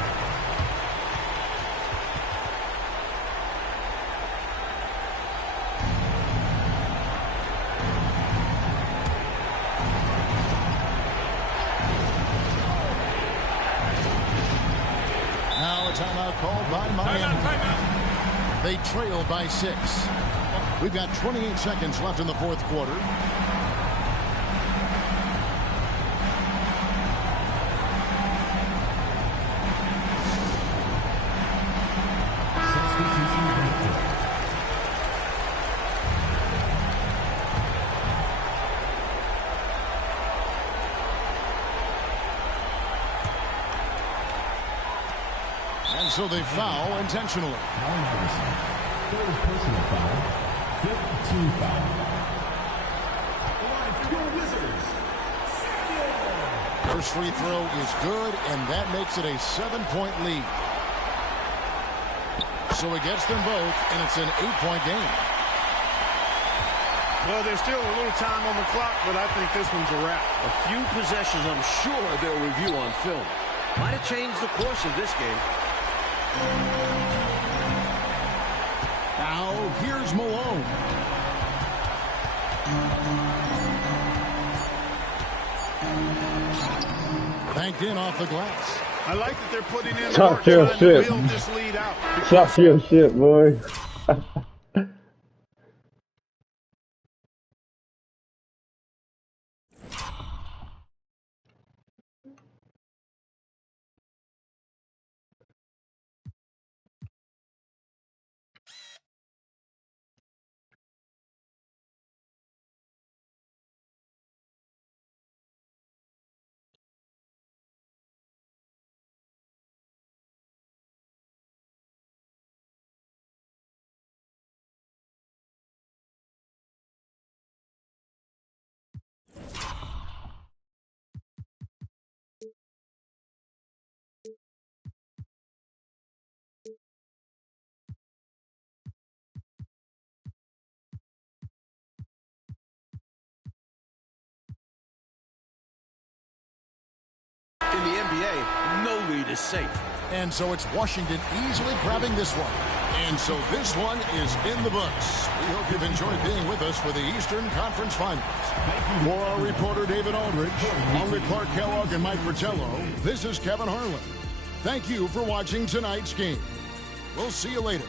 Now a timeout called by Miami. They trail by 6. We've got 28 seconds left in the fourth quarter. And so they foul intentionally. Allen Iverson. Third personal foul. Fifth team foul. The line for your Wizards. Samuel. First free throw is good, and that makes it a 7-point lead. So he gets them both, and it's an 8-point game. Well, there's still a little time on the clock, but I think this one's a wrap. A few possessions I'm sure they'll review on film. Might have changed the course of this game. Now, here's Malone. Banked in off the glass. I like that they're putting in Talk work your trying shit. to build this lead out. Talk your shit, boy. In the NBA, no lead is safe. And so it's Washington easily grabbing this one. And so this one is in the books. We hope you've enjoyed being with us for the Eastern Conference Finals. For our reporter David Aldridge, along with Clark Kellogg and Mike Fratello, this is Kevin Harlan. Thank you for watching tonight's game. We'll see you later.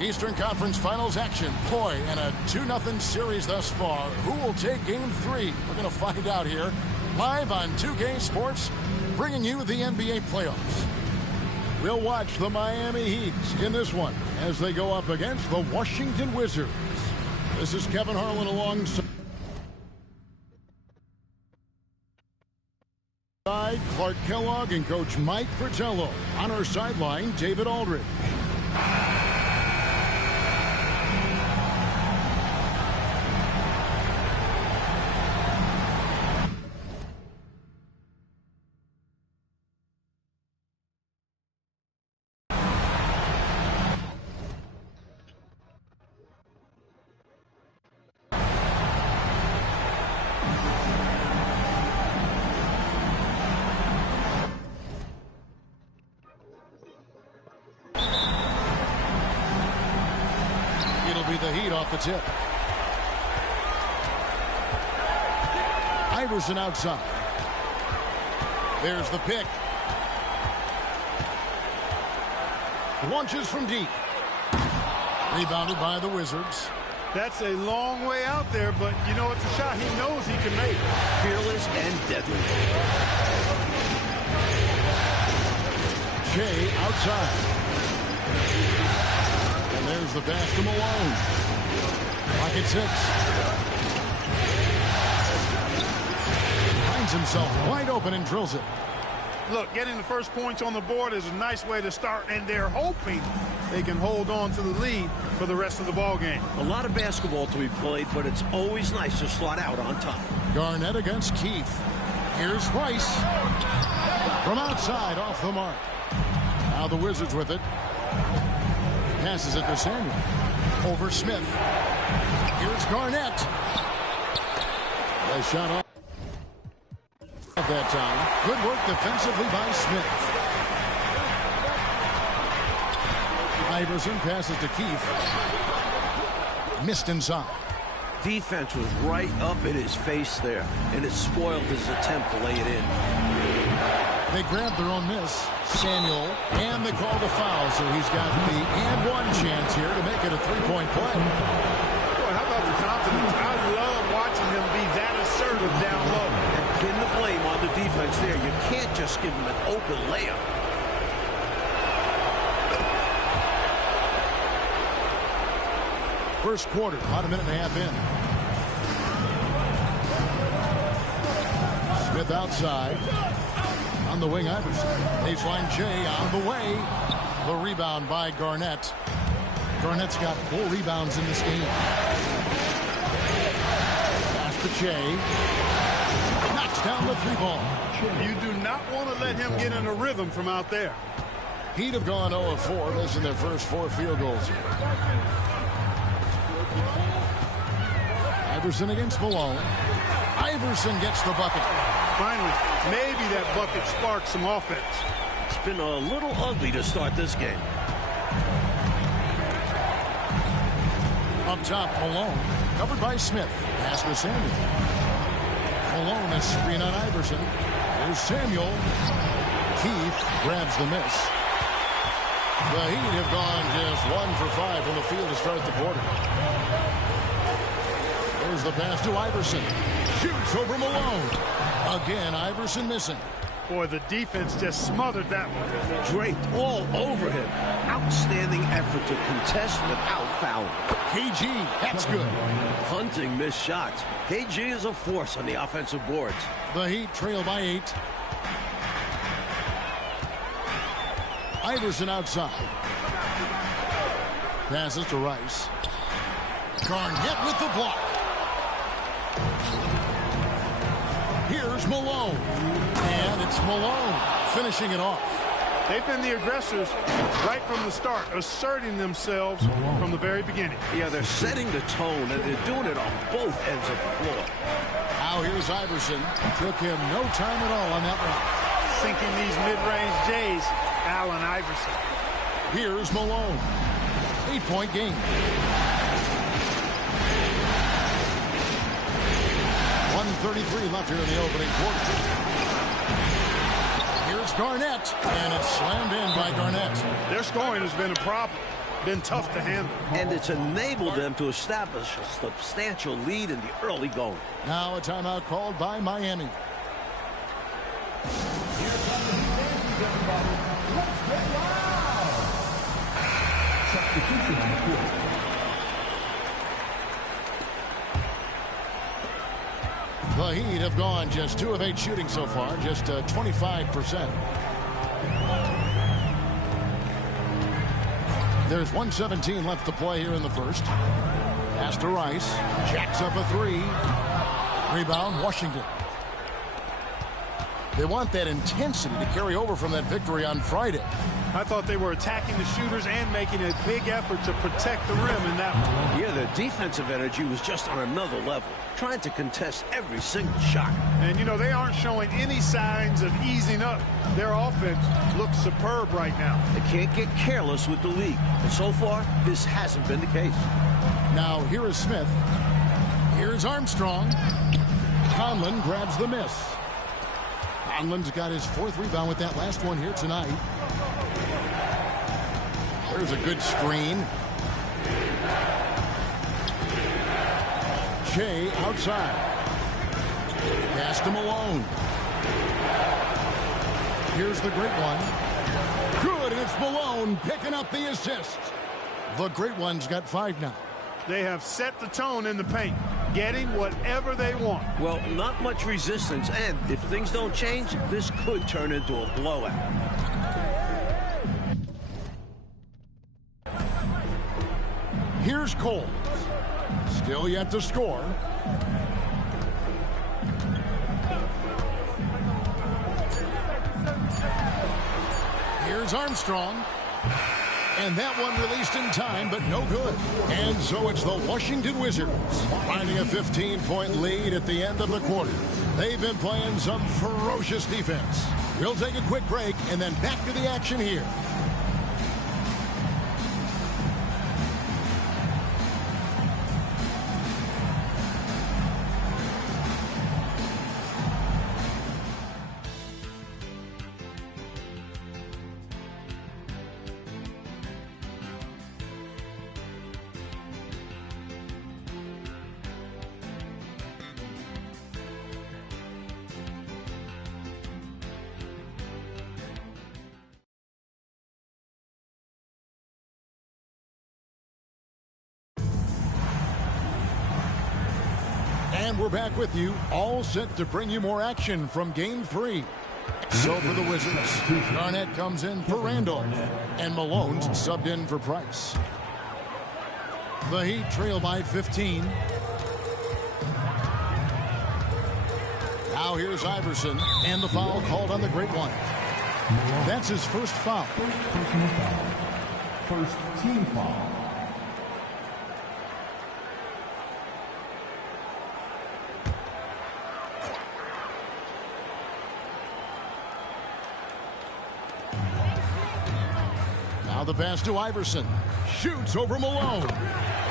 Eastern Conference Finals action. Boy, and a 2-0 series thus far. Who will take Game 3? We're going to find out here. Live on 2K Sports, bringing you the NBA playoffs. We'll watch the Miami Heat in this one as they go up against the Washington Wizards. This is Kevin Harlan alongside Clark Kellogg and Coach Mike Fratello. On our sideline, David Aldridge. The Heat off the tip. Iverson outside. There's the pick. Launches from deep. Rebounded by the Wizards. That's a long way out there, but you know it's a shot he knows he can make. Fearless and deadly. Shea outside. And there's the pass to Malone. Pocket 6. Finds himself wide open and drills it. Look, getting the first points on the board is a nice way to start, and they're hoping they can hold on to the lead for the rest of the ball game. A lot of basketball to be played, but it's always nice to start out on top. Garnett against Keith. Here's Rice. From outside, off the mark. Now the Wizards with it. Passes it to Samuel. Over Smith. Here's Garnett. A shot off that time. Good work defensively by Smith. Iverson passes to Keith. Missed inside. Defense was right up in his face there, and it spoiled his attempt to lay it in. They grabbed their own miss. Samuel, and they call the foul, so he's got the and one chance here to make it a three-point play. Boy, how about the confidence? I love watching him be that assertive down low. And pin the blame on the defense there. You can't just give him an open layup. First quarter, about a minute and a half in. Smith outside. On the wing, Iverson. Baseline Jay on the way. The rebound by Garnett. Garnett's got 4 rebounds in this game. Pass to Jay. Knocks down the 3-ball. You do not want to let him get in a rhythm from out there. He'd have gone 0 of 4, missing their first 4 field goals here. Iverson against Malone. Iverson gets the bucket. Finally, maybe that bucket sparked some offense. It's been a little ugly to start this game. Up top, Malone. Covered by Smith. Pass to Samuel. Malone, a screen on Iverson. Here's Samuel. Keith grabs the miss. The Heat have gone just 1 for 5 from the field to start the quarter. There's the pass to Iverson. Shoots over Malone. Again, Iverson missing. Boy, the defense just smothered that one. Draped all over him. Outstanding effort to contest without fouling. KG, that's good. Hunting missed shots. KG is a force on the offensive boards. The Heat trail by 8. Iverson outside. Passes to Rice. Garnett with the block. Here's Malone. And it's Malone finishing it off. They've been the aggressors right from the start, asserting themselves from the very beginning. Yeah, they're setting the tone, and they're doing it on both ends of the floor. Now here's Iverson. Took him no time at all on that one. Sinking these mid-range J's, Allen Iverson. Here's Malone. 8-point game. 1:33 left here in the opening quarter. Here's Garnett, and it's slammed in by Garnett. Their scoring has been a problem. Been tough to handle. And it's enabled them to establish a substantial lead in the early going. Now a timeout called by Miami. Here come the defenses, everybody. Let's get loud. Substitution on the court. The Heat have gone just 2 of 8 shooting so far, just 25%. There's 1:17 left to play here in the first. Pass to Rice. Jacks up a 3. Rebound, Washington. They want that intensity to carry over from that victory on Friday. I thought they were attacking the shooters and making a big effort to protect the rim in that one. Yeah, their defensive energy was just on another level, trying to contest every single shot. And, you know, they aren't showing any signs of easing up. Their offense looks superb right now. They can't get careless with the league. And so far, this hasn't been the case. Now, here is Smith. Here's Armstrong. Conlon grabs the miss. Conlon's got his 4th rebound with that last one here tonight. There's a good screen. Shea outside. Pass to Malone. Here's the great one. Good, and it's Malone picking up the assist. The great one's got 5 now. They have set the tone in the paint. getting whatever they want. Well, not much resistance, and if things don't change, this could turn into a blowout. Here's Cole. Still yet to score. Here's Armstrong. And that one released in time, but no good. And so it's the Washington Wizards finding a 15-point lead at the end of the quarter. They've been playing some ferocious defense. We'll take a quick break and then back to the action here. And we're back with you, all set to bring you more action from Game 3. So for the Wizards, Garnett comes in for Randolph, and Malone's subbed in for Price. The Heat trail by 15. Now here's Iverson, and the foul called on the Great One. That's his first foul. First team foul. Now the pass to Iverson. Shoots over Malone.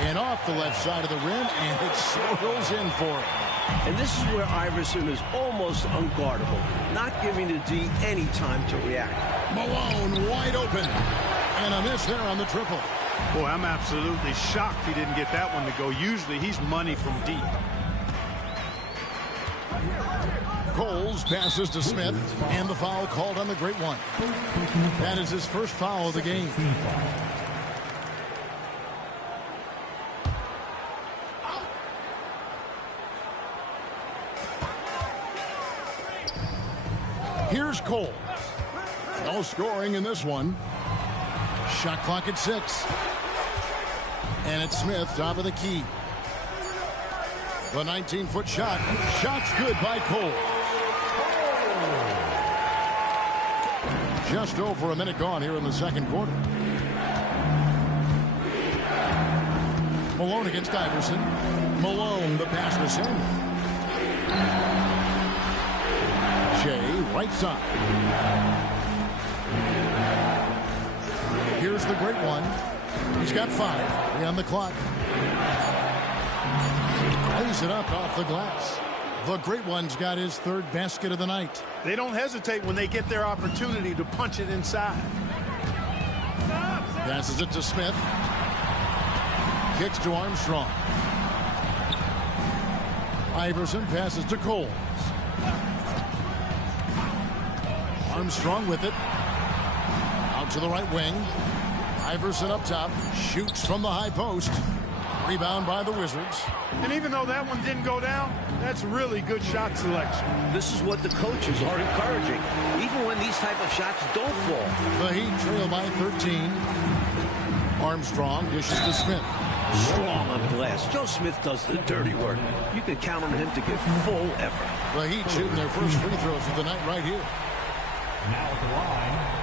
And off the left side of the rim, and it swirls in for him. And this is where Iverson is almost unguardable, not giving the D any time to react. Malone wide open. And a miss there on the triple. Boy, I'm absolutely shocked he didn't get that one to go. Usually he's money from deep. Coles passes to Smith, and the foul called on the Great One. That is his first foul of the game. Here's Cole. No scoring in this one. Shot clock at 6. And it's Smith, top of the key. The 19-foot shot. Shot's good by Cole. Just over a minute gone here in the second quarter. Malone against Iverson. Malone, the pass to Samuel. Shea, right side. Here's the Great One. He's got 5. 3 on the clock. Lays it up off the glass. The Great One's got his third basket of the night. They don't hesitate when they get their opportunity to punch it inside. Passes it to Smith. Kicks to Armstrong. Iverson passes to Coles. Armstrong with it. Out to the right wing. Iverson up top. Shoots from the high post. Rebound by the Wizards. And even though that one didn't go down, that's really good shot selection. This is what the coaches are encouraging, even when these type of shots don't fall. The Heat trail by 13. Armstrong dishes to Smith. Strong on glass. Joe Smith does the dirty work. You can count on him to give full effort. The Heat shooting their first free throws of the night right here. Now at the line.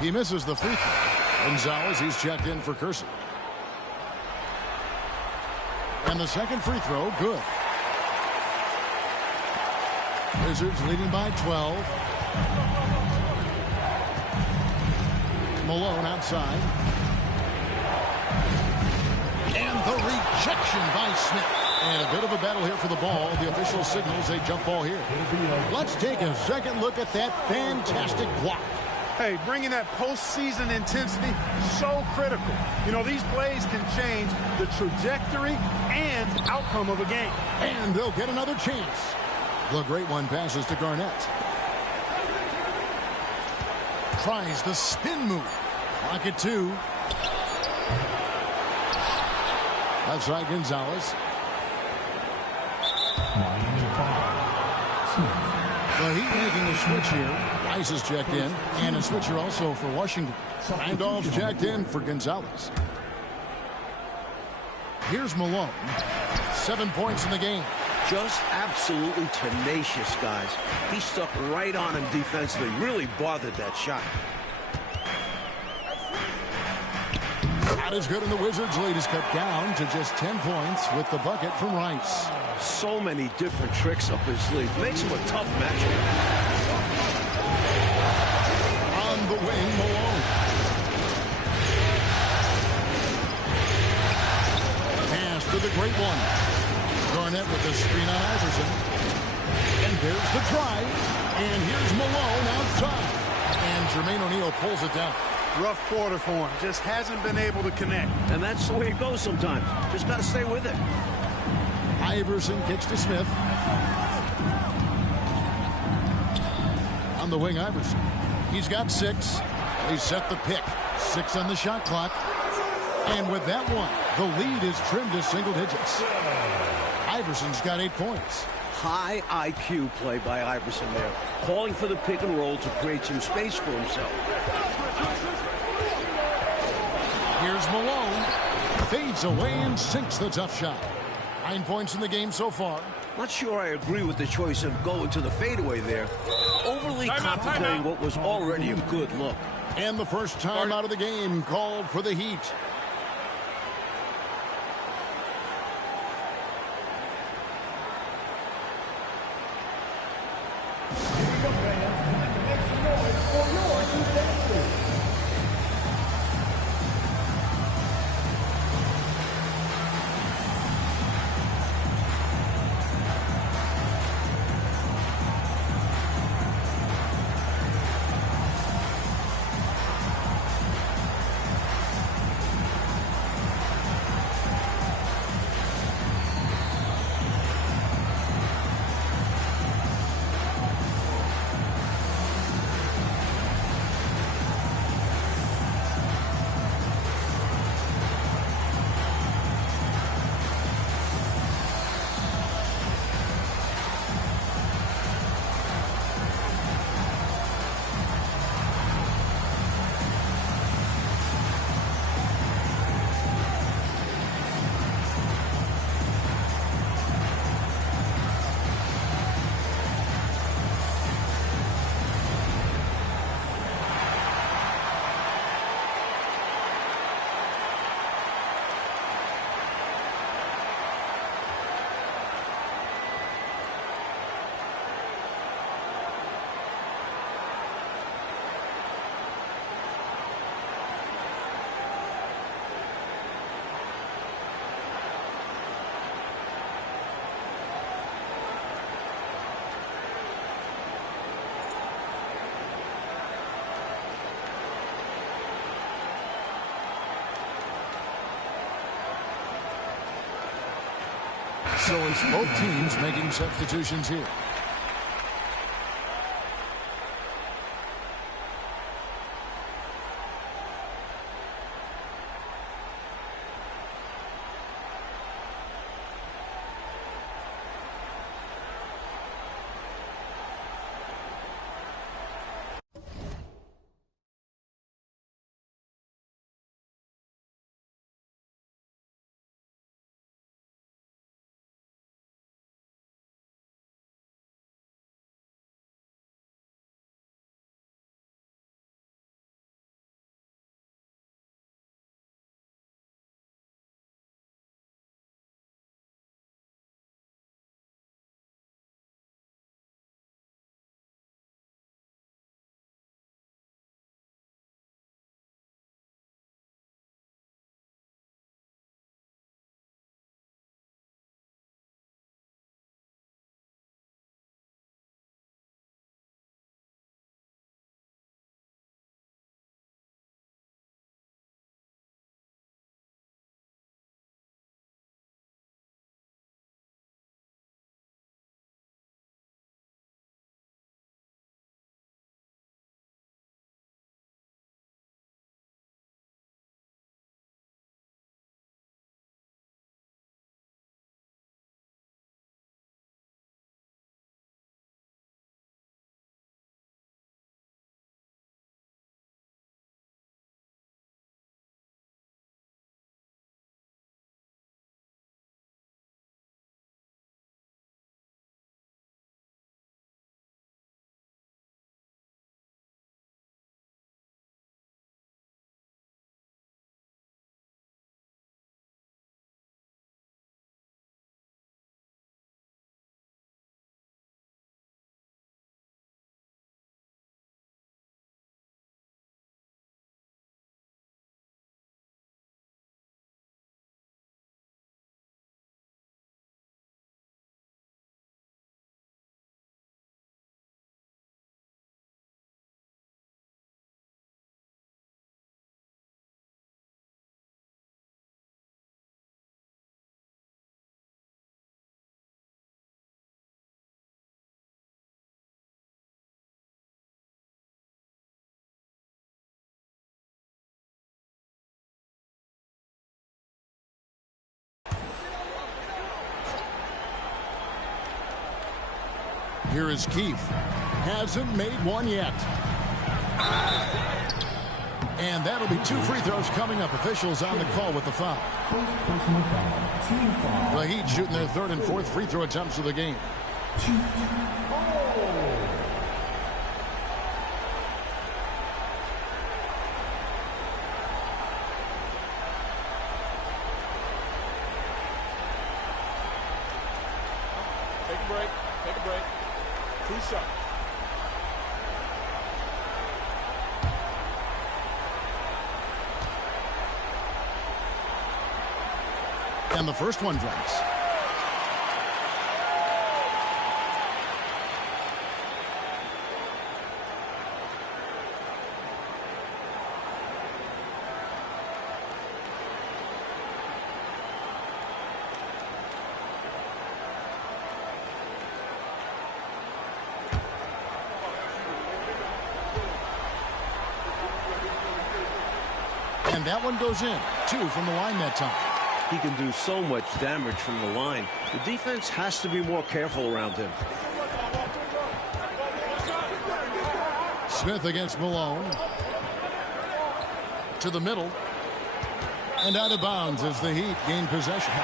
He misses the free throw. Gonzalez, he's checked in for Kersey. And the second free throw, good. Wizards leading by 12. Malone outside. And the rejection by Smith. And a bit of a battle here for the ball. The official signals a jump ball here. Let's take a second look at that fantastic block. Hey, bringing that postseason intensity, so critical. You know, these plays can change the trajectory and outcome of a game. And they'll get another chance. The Great One passes to Garnett. Tries the spin move. Clock at 2. Left side Gonzalez. Miami foul. The Heat making a switch here. Rice is checked in. And a switcher also for Washington. Randolph's checked in for Gonzalez. Here's Malone. 7 points in the game. Just absolutely tenacious, guys. He stuck right on him defensively. Really bothered that shot. Not as good, and the Wizards' lead is cut down to just 10 points with the bucket from Rice. So many different tricks up his sleeve. Makes him a tough matchup. On the wing, Malone. Pass to the great one. Garnett with the screen on Iverson. And there's the drive. And here's Malone outside. And Jermaine O'Neal pulls it down. Rough quarter for him. Just hasn't been able to connect. And that's the way it goes sometimes. Just got to stay with it. Iverson kicks to Smith. On the wing, Iverson. He's got 6. They set the pick. 6 on the shot clock. And with that one, the lead is trimmed to single digits. Iverson's got 8 points. High IQ play by Iverson there. Calling for the pick and roll to create some space for himself. Here's Malone. Fades away and sinks the tough shot. 9 points in the game so far. Not sure I agree with the choice of going to the fadeaway there. Overly contemplating what was already a good look. And the first time out of the game called for the Heat. So it's both teams making substitutions here. Here is Keefe. Hasn't made one yet. And that'll be 2 free throws coming up. Officials on the call with the foul. The Heat shooting their 3rd and 4th free throw attempts of the game. Take a break. Take a break. 2 shots. And the first one drops. And that one goes in. 2 from the line that time. He can do so much damage from the line. The defense has to be more careful around him. Smith against Malone. To the middle. And out of bounds as the Heat gain possession.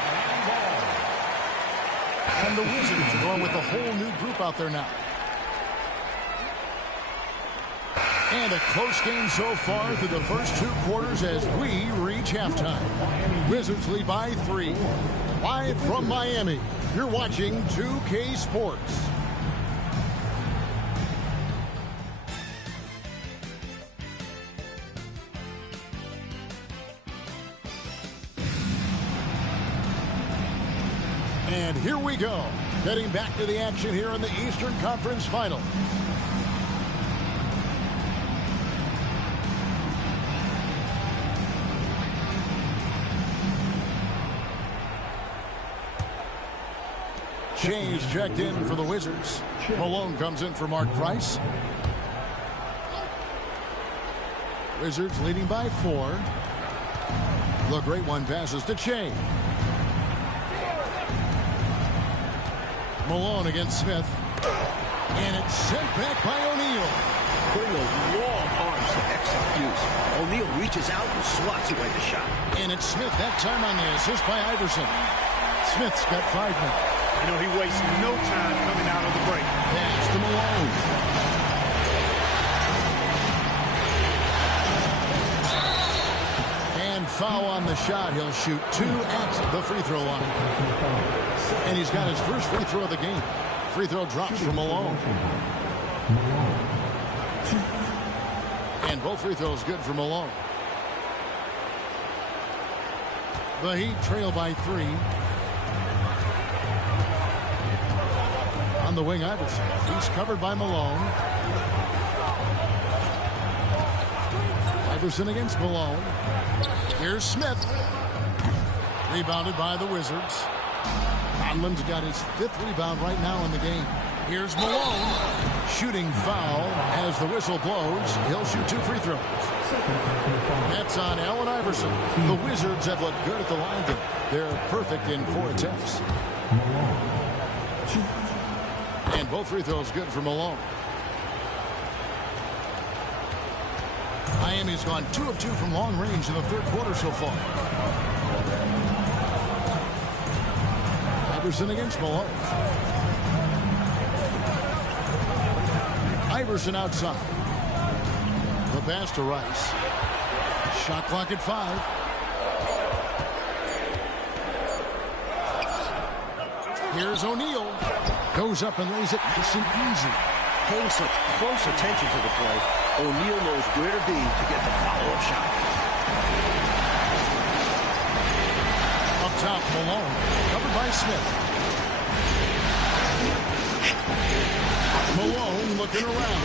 And the Wizards are going with a whole new group out there now. And a close game so far through the first 2 quarters as we reach halftime. Wizards lead by 3. Live from Miami, you're watching 2K Sports. And here we go. Heading back to the action here in the Eastern Conference Finals. James checked in for the Wizards. Malone comes in for Mark Price. Wizards leading by 4. The great one passes to Che. Malone against Smith. And it's sent back by O'Neal. Putting those long arms to execute. O'Neal reaches out and swats away the shot. And it's Smith that time on the assist by Iverson. Smith's got 5 now. You know, he wastes no time coming out of the break. Pass to Malone. And foul on the shot. He'll shoot 2 at the free throw line. And he's got his first free throw of the game. Free throw drops from Malone. And both free throws good for Malone. The Heat trail by 3. On the wing, Iverson. He's covered by Malone. Iverson against Malone. Here's Smith. Rebounded by the Wizards. Conlon's got his 5th rebound right now in the game. Here's Malone. Shooting foul as the whistle blows. He'll shoot 2 free throws. That's on Allen Iverson. The Wizards have looked good at the line today. They're perfect in 4 attempts. And both free throws good for Malone. Miami's gone 2 of 2 from long range in the 3rd quarter so far. Iverson against Malone. Iverson outside. The pass to Rice. Shot clock at 5. Here's O'Neal. Goes up and lays it nice and easy. Paying such close attention to the play, O'Neal knows where to be to get the follow-up shot. Up top, Malone. Covered by Smith. Malone looking around.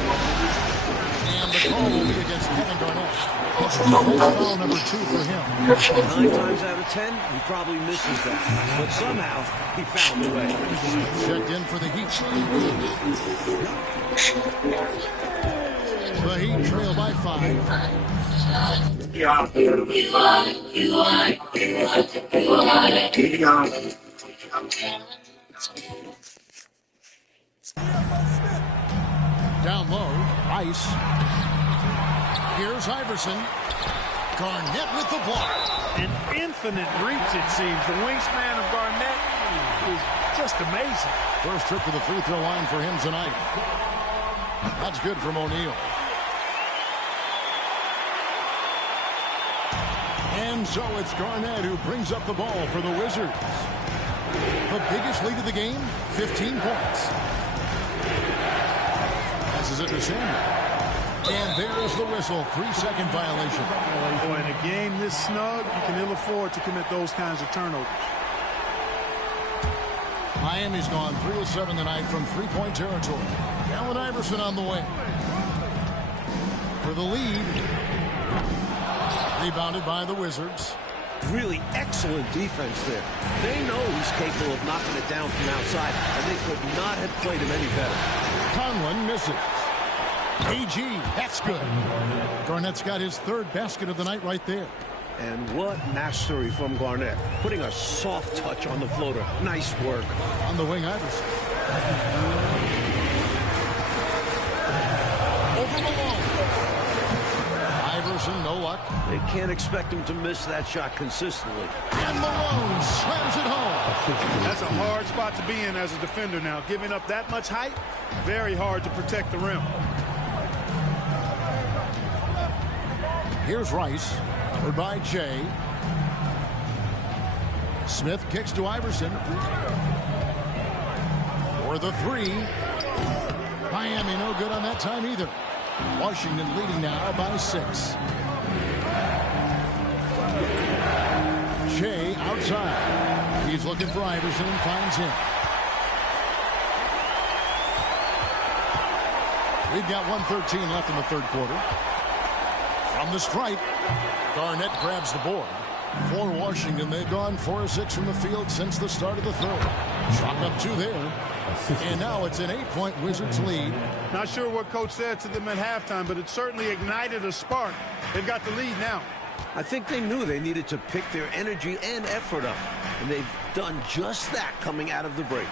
And the call will be against Kevin Garnett. That's foul number 2 for him. 9 times out of 10, he probably misses that. But somehow, he found a way. Checked in for the Heat. The Heat trail by 5. Down low, Rice. Here's Iverson. Garnett with the block. An infinite reach, it seems. The wingspan of Garnett is just amazing. First trip to the free throw line for him tonight. That's good from O'Neal. And so it's Garnett who brings up the ball for the Wizards. The biggest lead of the game, 15 points. Passes it to Samuel. And there's the whistle. 3-second violation. Boy, in a game this snug, you can ill afford to commit those kinds of turnovers. Miami's gone 3 of 7 tonight from three-point territory. Allen Iverson on the way. For the lead. Rebounded by the Wizards. Really excellent defense there. They know he's capable of knocking it down from outside, and they could not have played him any better. Conlon misses. AG, that's good. Garnett's got his third basket of the night right there. And what mastery from Garnett. Putting a soft touch on the floater. Nice work. On the wing, Iverson. Over Malone. Iverson, no luck. They can't expect him to miss that shot consistently. And Malone slams it home. That's a hard spot to be in as a defender now. Giving up that much height, very hard to protect the rim. Here's Rice. Covered by Jay. Smith kicks to Iverson. For the three. Miami no good on that time either. Washington leading now by 6. Jay outside. He's looking for Iverson and finds him. We've got 1:13 left in the third quarter. From the stripe, Garnett grabs the board. For Washington, they've gone 4 of 6 from the field since the start of the third. Chalk up 2 there. And now it's an 8-point Wizards lead. Not sure what coach said to them at halftime, but it certainly ignited a spark. They've got the lead now. I think they knew they needed to pick their energy and effort up. And they've done just that coming out of the break.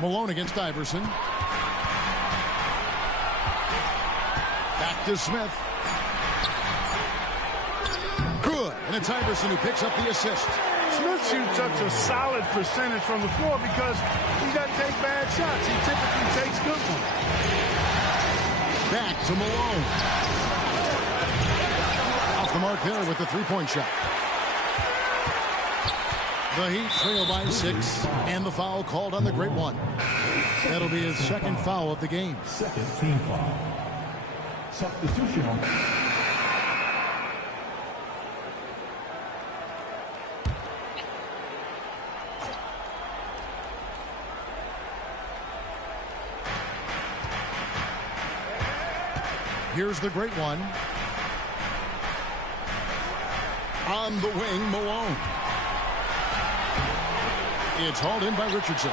Malone against Iverson. Back to Smith. Good. And it's Iverson who picks up the assist. Smith shoots such a solid percentage from the floor because he doesn't take bad shots. He typically takes good ones. Back to Malone. Off the mark there with the three-point shot. The Heat trail by 6, and the foul called on the great one. That'll be his second foul of the game. Second team foul. Substitution. Here's the great one. On the wing, Malone. It's hauled in by Richardson.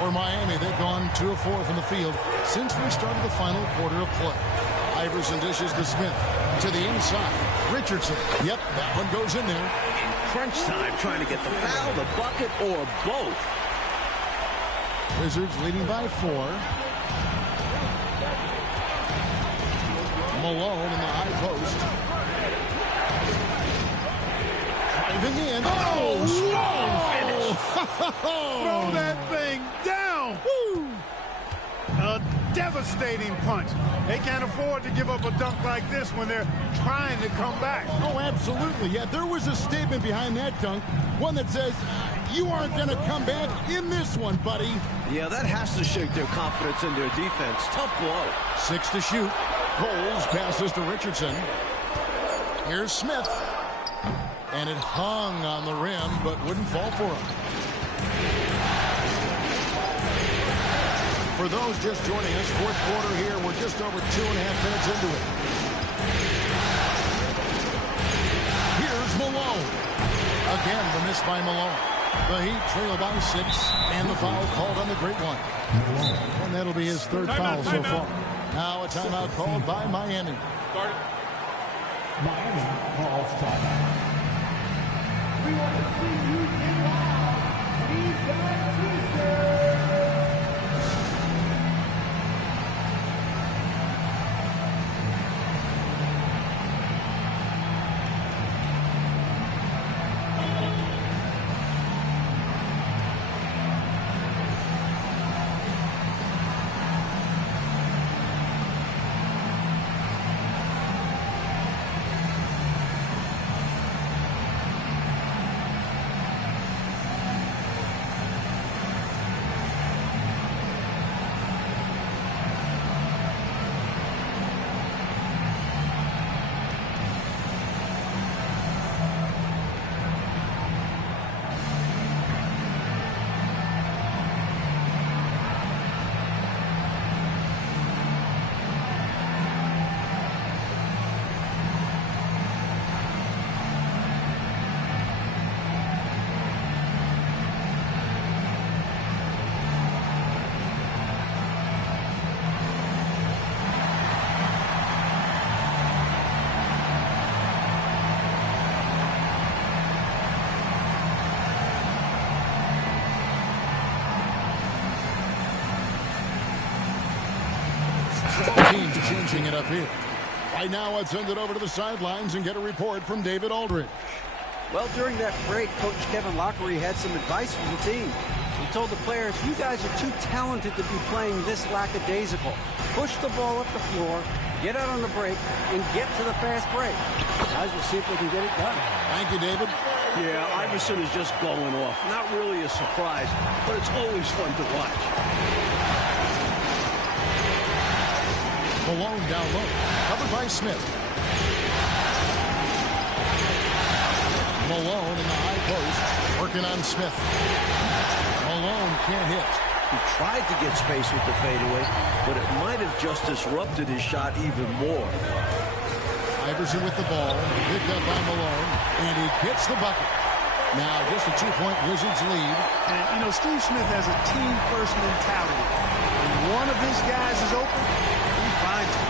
For Miami, they've gone 2 of 4 from the field since we started the final quarter of play. Iverson dishes to Smith. To the inside. Richardson. Yep, that one goes in there. In crunch time, trying to get the foul, the bucket, or both. Wizards leading by 4. Malone in the high post. Driving in. Oh, strong finish. Throw that thing down. Woo! A devastating punch. They can't afford to give up a dunk like this when they're trying to come back. Oh, absolutely. Yeah, there was a statement behind that dunk. One that says, you aren't going to come back in this one, buddy. Yeah, that has to shake their confidence in their defense. Tough blow. 6 to shoot. Coles passes to Richardson. Here's Smith. And it hung on the rim, but wouldn't fall for him. For those just joining us, fourth quarter here. We're just over 2.5 minutes into it. Here's Malone. Again, the miss by Malone. The Heat trail by 6, and the foul called on the great one. And that'll be his third foul so far. Now a timeout called by Miami. Miami calls timeout. We want to see you get live. We've got t-shirts. Teams changing it up here. Right now, let's send it over to the sidelines and get a report from David Aldridge. Well, during that break, Coach Kevin Lockery had some advice for the team. He told the players, you guys are too talented to be playing this lackadaisical. Push the ball up the floor, get out on the break, and get to the fast break. Guys, we'll see if we can get it done. Thank you, David. Yeah, Iverson is just going off. Not really a surprise, but it's always fun to watch. Malone down low, covered by Smith. Malone in the high post, working on Smith. Malone can't hit. He tried to get space with the fadeaway, but it might have just disrupted his shot even more. Iverson with the ball, picked up by Malone, and he gets the bucket. Now just a 2-point Wizards lead. And, you know, Steve Smith has a team-first mentality. When one of his guys is open, he finds it.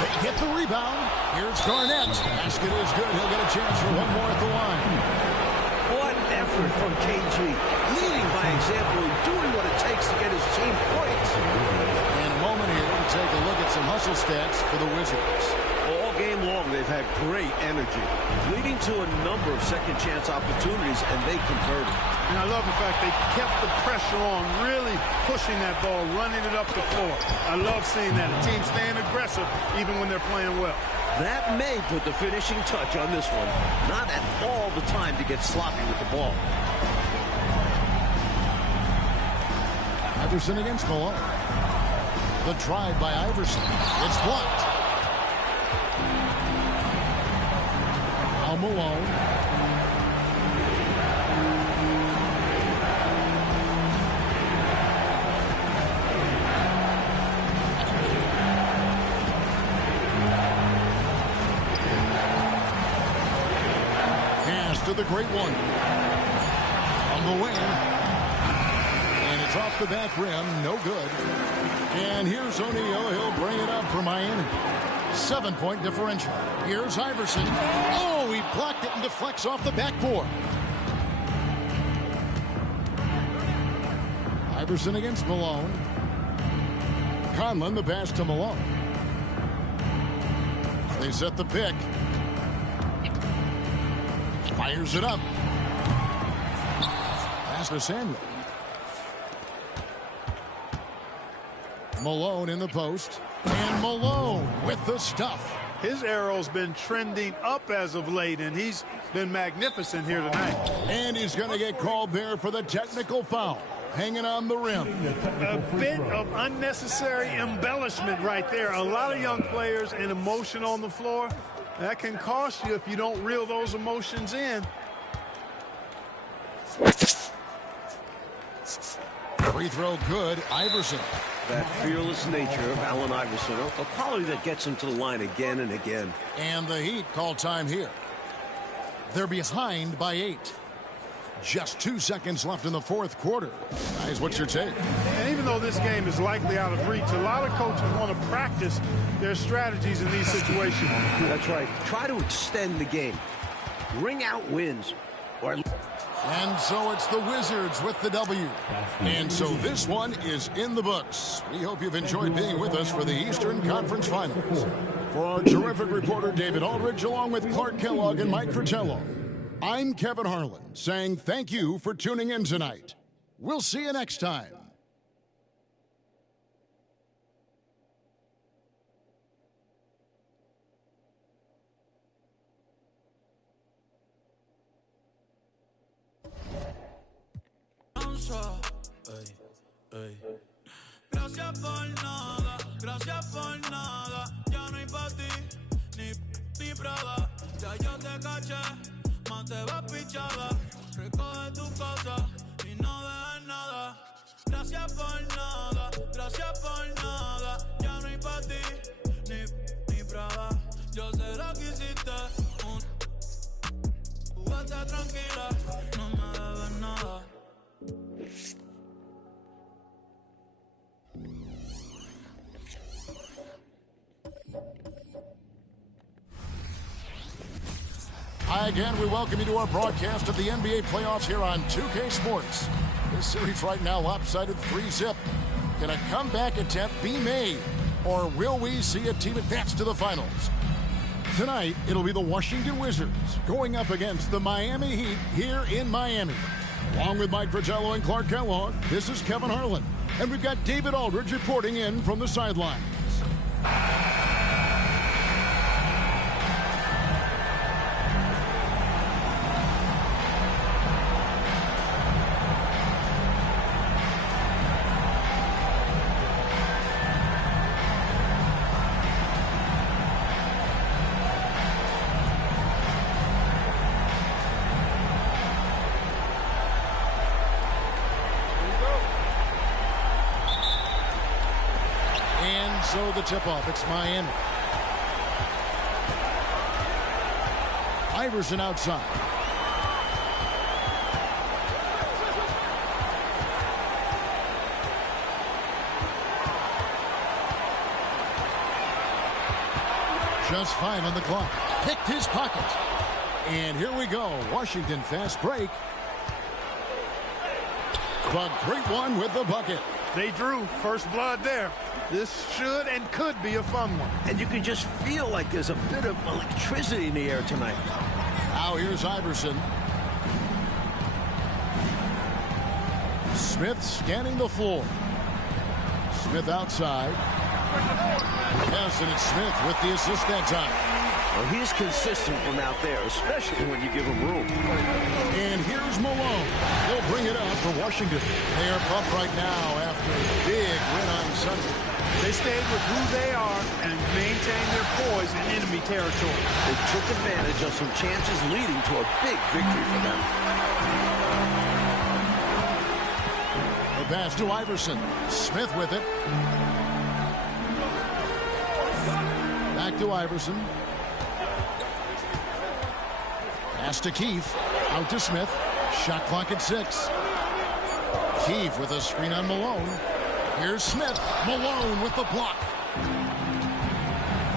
They get the rebound. Here's Garnett. Basket is good. He'll get a chance for one more at the line. What effort from KG. Leading by example and doing what it takes to get his team points. In a moment here, we'll take a look at some hustle stats for the Wizards. All game long, they've had great energy, leading to a number of second-chance opportunities, and they converted. And I love the fact they kept the pressure on, really pushing that ball, running it up the floor. I love seeing that. A team staying aggressive even when they're playing well. That may put the finishing touch on this one. Not at all the time to get sloppy with the ball. Iverson against Malone. The drive by Iverson. It's blocked. Now Malone. Pass to the great one. On the wing. And it's off the back rim. No good. And here's O'Neal. He'll bring it up for Miami. 7-point differential. Here's Iverson. Oh, he blocked it and deflects off the backboard. Iverson against Malone. Conlon the pass to Malone. They set the pick. Fires it up. Pass to Samuel. Malone in the post. And Malone with the stuff. His arrow's been trending up as of late, and he's been magnificent here tonight. And he's going to get called there for the technical foul. Hanging on the rim. A bit of unnecessary embellishment right there. A lot of young players and emotion on the floor. That can cost you if you don't reel those emotions in. Free throw good. Iverson. That fearless nature of Allen Iverson, a quality that gets him to the line again and again. And the Heat call time here. They're behind by 8. Just 2 seconds left in the fourth quarter. Guys, what's your take? And even though this game is likely out of reach, a lot of coaches want to practice their strategies in these situations. That's right. Try to extend the game. Ring out wins. And so it's the Wizards with the W. And so this one is in the books. We hope you've enjoyed being with us for the Eastern Conference Finals. For our terrific reporter, David Aldridge, along with Clark Kellogg and Mike Fratello, I'm Kevin Harlan, saying thank you for tuning in tonight. We'll see you next time. Gracias por nada, ya no hay pa' ti, ni Prada. Ya yo te caché, más te vas pichada. Recoge tu cosa y no dejes nada. Gracias por nada, ya no hay pa' ti, ni Prada. Yo sé lo que hiciste, jugaste tranquila, no me debes nada. Hi again, we welcome you to our broadcast of the NBA playoffs here on 2K Sports. This series right now lopsided 3-zip. Can a comeback attempt be made? Or will we see a team advance to the finals? Tonight, it'll be the Washington Wizards going up against the Miami Heat here in Miami. Along with Mike Fratello and Clark Kellogg, this is Kevin Harlan. And we've got David Aldridge reporting in from the sidelines. So the tip-off, it's Miami. Iverson outside. Just 5 on the clock. Picked his pocket. And here we go. Washington fast break. The great one with the bucket. They drew first blood there. This should and could be a fun one. And you can just feel like there's a bit of electricity in the air tonight. Now here's Iverson. Smith scanning the floor. Smith outside. Yes, and it's Smith with the assist that time. Well, he's consistent from out there, especially when you give him room. And here's Malone. They'll bring it up for Washington. They are pumped right now after a big win on Sunday. They stayed with who they are and maintained their poise in enemy territory. They took advantage of some chances leading to a big victory for them. The pass to Iverson. Smith with it. Back to Iverson. Pass to Keefe. Out to Smith. Shot clock at 6. Keefe with a screen on Malone. Here's Smith. Malone with the block.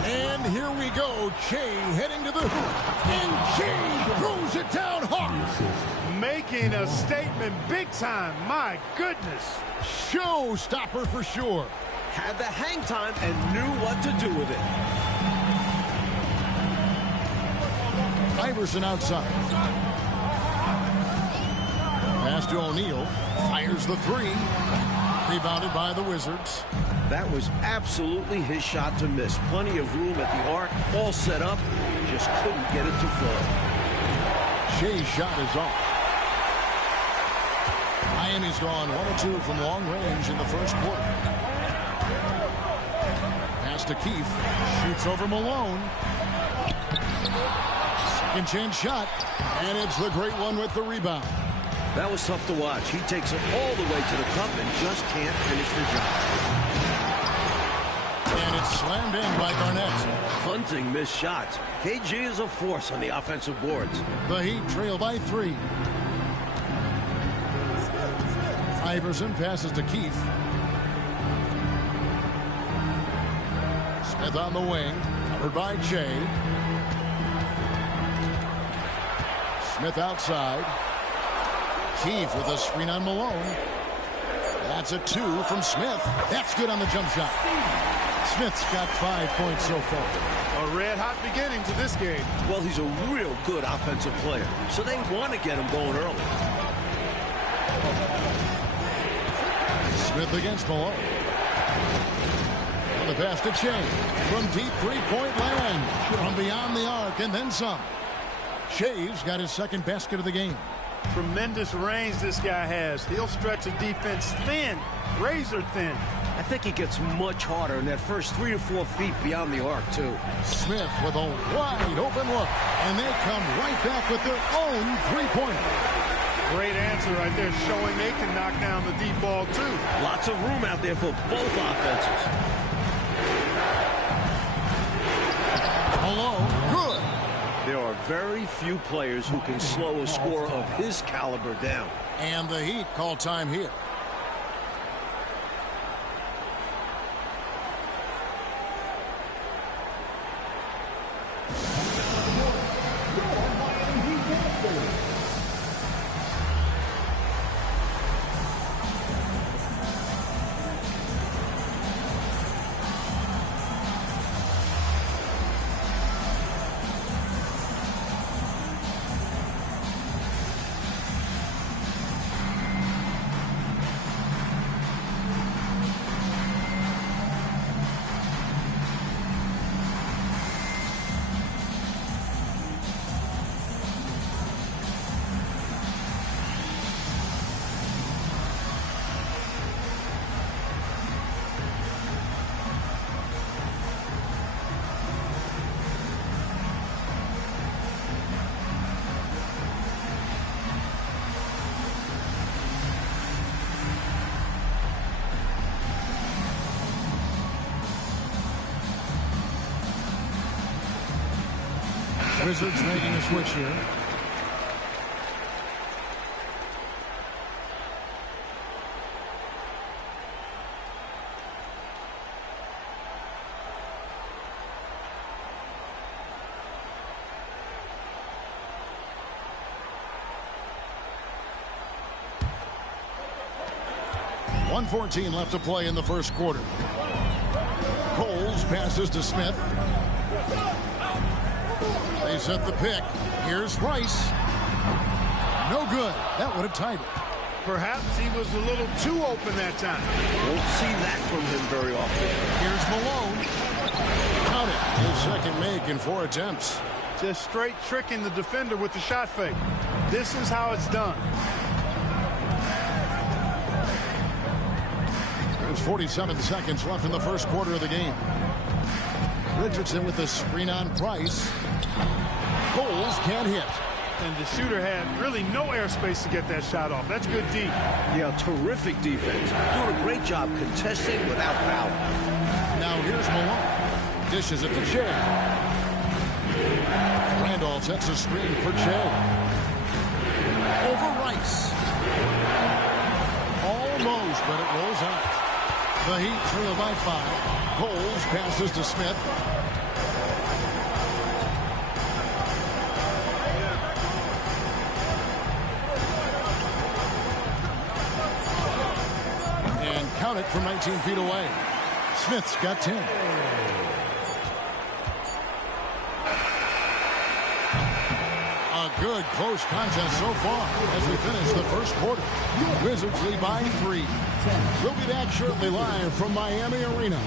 And here we go. Shea heading to the hoop. And Shea throws it down hard. Making a statement big time. My goodness. Showstopper for sure. Had the hang time and knew what to do with it. Iverson outside. Pass to O'Neal. Fires the 3. Rebounded by the Wizards. That was absolutely his shot to miss. Plenty of room at the arc. All set up. Just couldn't get it to fall. Shea's shot is off. Miami's gone 1 of 2 from long range in the first quarter. Pass to Keefe. Shoots over Malone. Second chance shot. And it's the great one with the rebound. That was tough to watch. He takes it all the way to the cup and just can't finish the job. And it's slammed in by Garnett. Hunting missed shots. KG is a force on the offensive boards. The Heat trail by 3. Iverson passes to Keefe. Smith on the wing. Covered by Shea. Smith outside. Keefe with a screen on Malone. That's a 2 from Smith. That's good on the jump shot. Smith's got 5 points so far. A red-hot beginning to this game. Well, he's a real good offensive player, so they want to get him going early. Smith against Malone. On the pass to Shea. From deep three-point land. From beyond the arc and then some. Shea's got his second basket of the game. Tremendous range this guy has. He'll stretch a defense thin, razor thin. I think he gets much harder in that first 3 to 4 feet beyond the arc, too. Smith with a wide open look. And they come right back with their own three-pointer. Great answer right there, showing they can knock down the deep ball, too. Lots of room out there for both offenses. Malone, good. There are very few players who can slow a scorer of his caliber down. And the Heat call time here. Wizards making a switch here. .114 left to play in the first quarter. Coles passes to Smith. They set the pick. Here's Rice. No good. That would have tied it. Perhaps he was a little too open that time. Won't see that from him very often. Here's Malone. Count it. His second make in 4 attempts. Just straight tricking the defender with the shot fake. This is how it's done. There's 47 seconds left in the first quarter of the game. Richardson with the screen on Price. Coles can't hit. And the shooter had really no airspace to get that shot off. That's good D. Yeah, terrific defense. Doing a great job contesting without foul. Now here's Malone. Dishes it to Che. Randolph sets a screen for Che. Over Rice. Almost, but it rolls out. The Heat trail by 5. Coles passes to Smith. And count it from 19 feet away. Smith's got 10. A good close contest so far as we finish the first quarter. Wizards lead by 3. We'll be back shortly live from Miami Arena.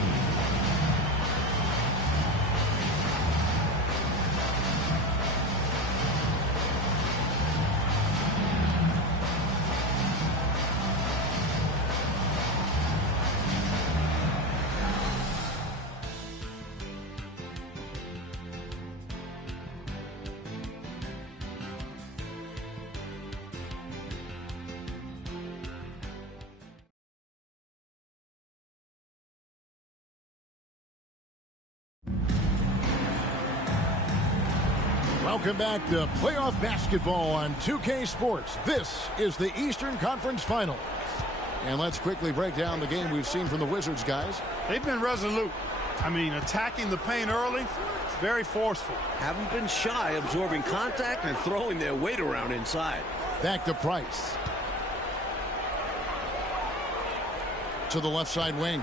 Welcome back to playoff basketball on 2K Sports. This is the Eastern Conference Final. And let's quickly break down the game we've seen from the Wizards, guys. They've been resolute. I mean, attacking the paint early, very forceful. Haven't been shy, absorbing contact and throwing their weight around inside. Back to Price. To the left side wing.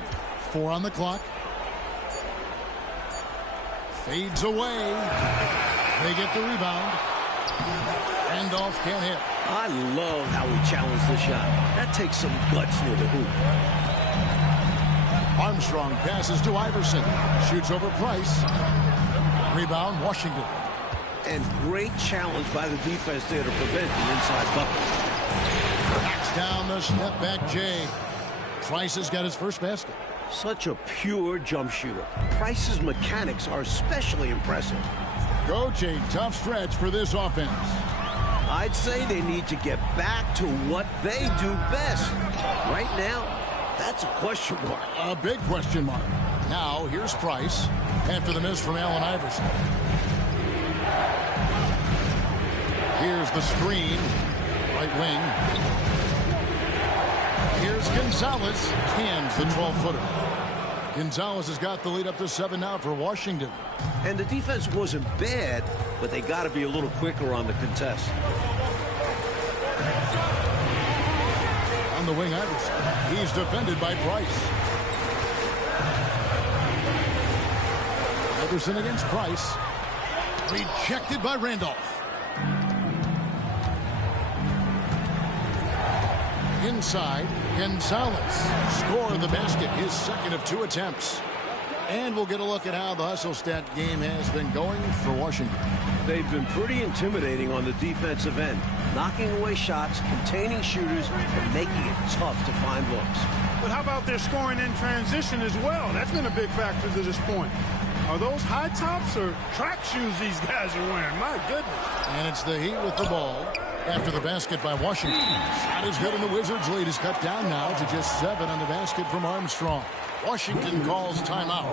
4 on the clock. Fades away. They get the rebound. Randolph can't hit. I love how he challenged the shot. That takes some guts near the hoop. Armstrong passes to Iverson. Shoots over Price. Rebound, Washington. And great challenge by the defense there to prevent the inside bucket. Knocks down the step back Jay. Price has got his first basket. Such a pure jump shooter. Price's mechanics are especially impressive. Coach, a tough stretch for this offense. I'd say they need to get back to what they do best. Right now, that's a question mark. A big question mark. Now, here's Price after the miss from Allen Iverson. Here's the screen. Right wing. Here's Gonzalez. Cans the 12-footer. Gonzalez has got the lead up to 7 now for Washington. And the defense wasn't bad, but they got to be a little quicker on the contest. On the wing, Iverson. He's defended by Price. Iverson against Price. Rejected by Randolph. Inside, Gonzalez scored the basket, his second of 2 attempts. And we'll get a look at how the hustle stat game has been going for Washington. They've been pretty intimidating on the defensive end, knocking away shots, containing shooters, and making it tough to find looks. But how about their scoring in transition as well? That's been a big factor to this point. Are those high tops or track shoes these guys are wearing? My goodness. And it's the Heat with the ball after the basket by Washington. Shot is good, and the Wizards' lead is cut down now to just 7 on the basket from Armstrong. Washington calls timeout.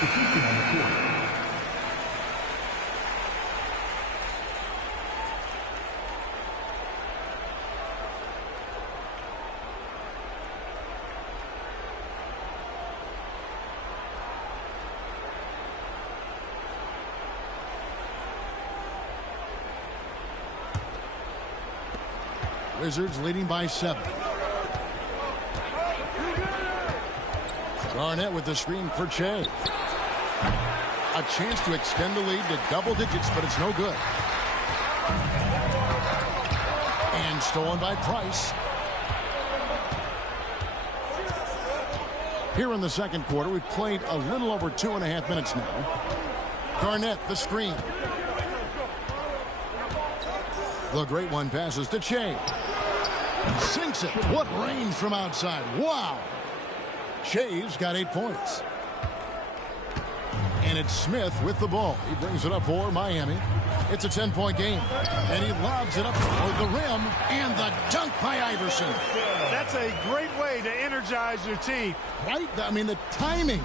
Decision on the court. Wizards leading by 7. Garnett with the screen for Che. A chance to extend the lead to double digits, but it's no good. And stolen by Price. Here in the second quarter, we've played a little over 2.5 minutes now. Garnett, the screen. The great one passes to Che. Sinks it. What range from outside. Wow. Che's got 8 points. And it's Smith with the ball. He brings it up for Miami. It's a 10-point game. And he lobs it up toward the rim. And the dunk by Iverson. That's a great way to energize your team. Right? I mean, the timing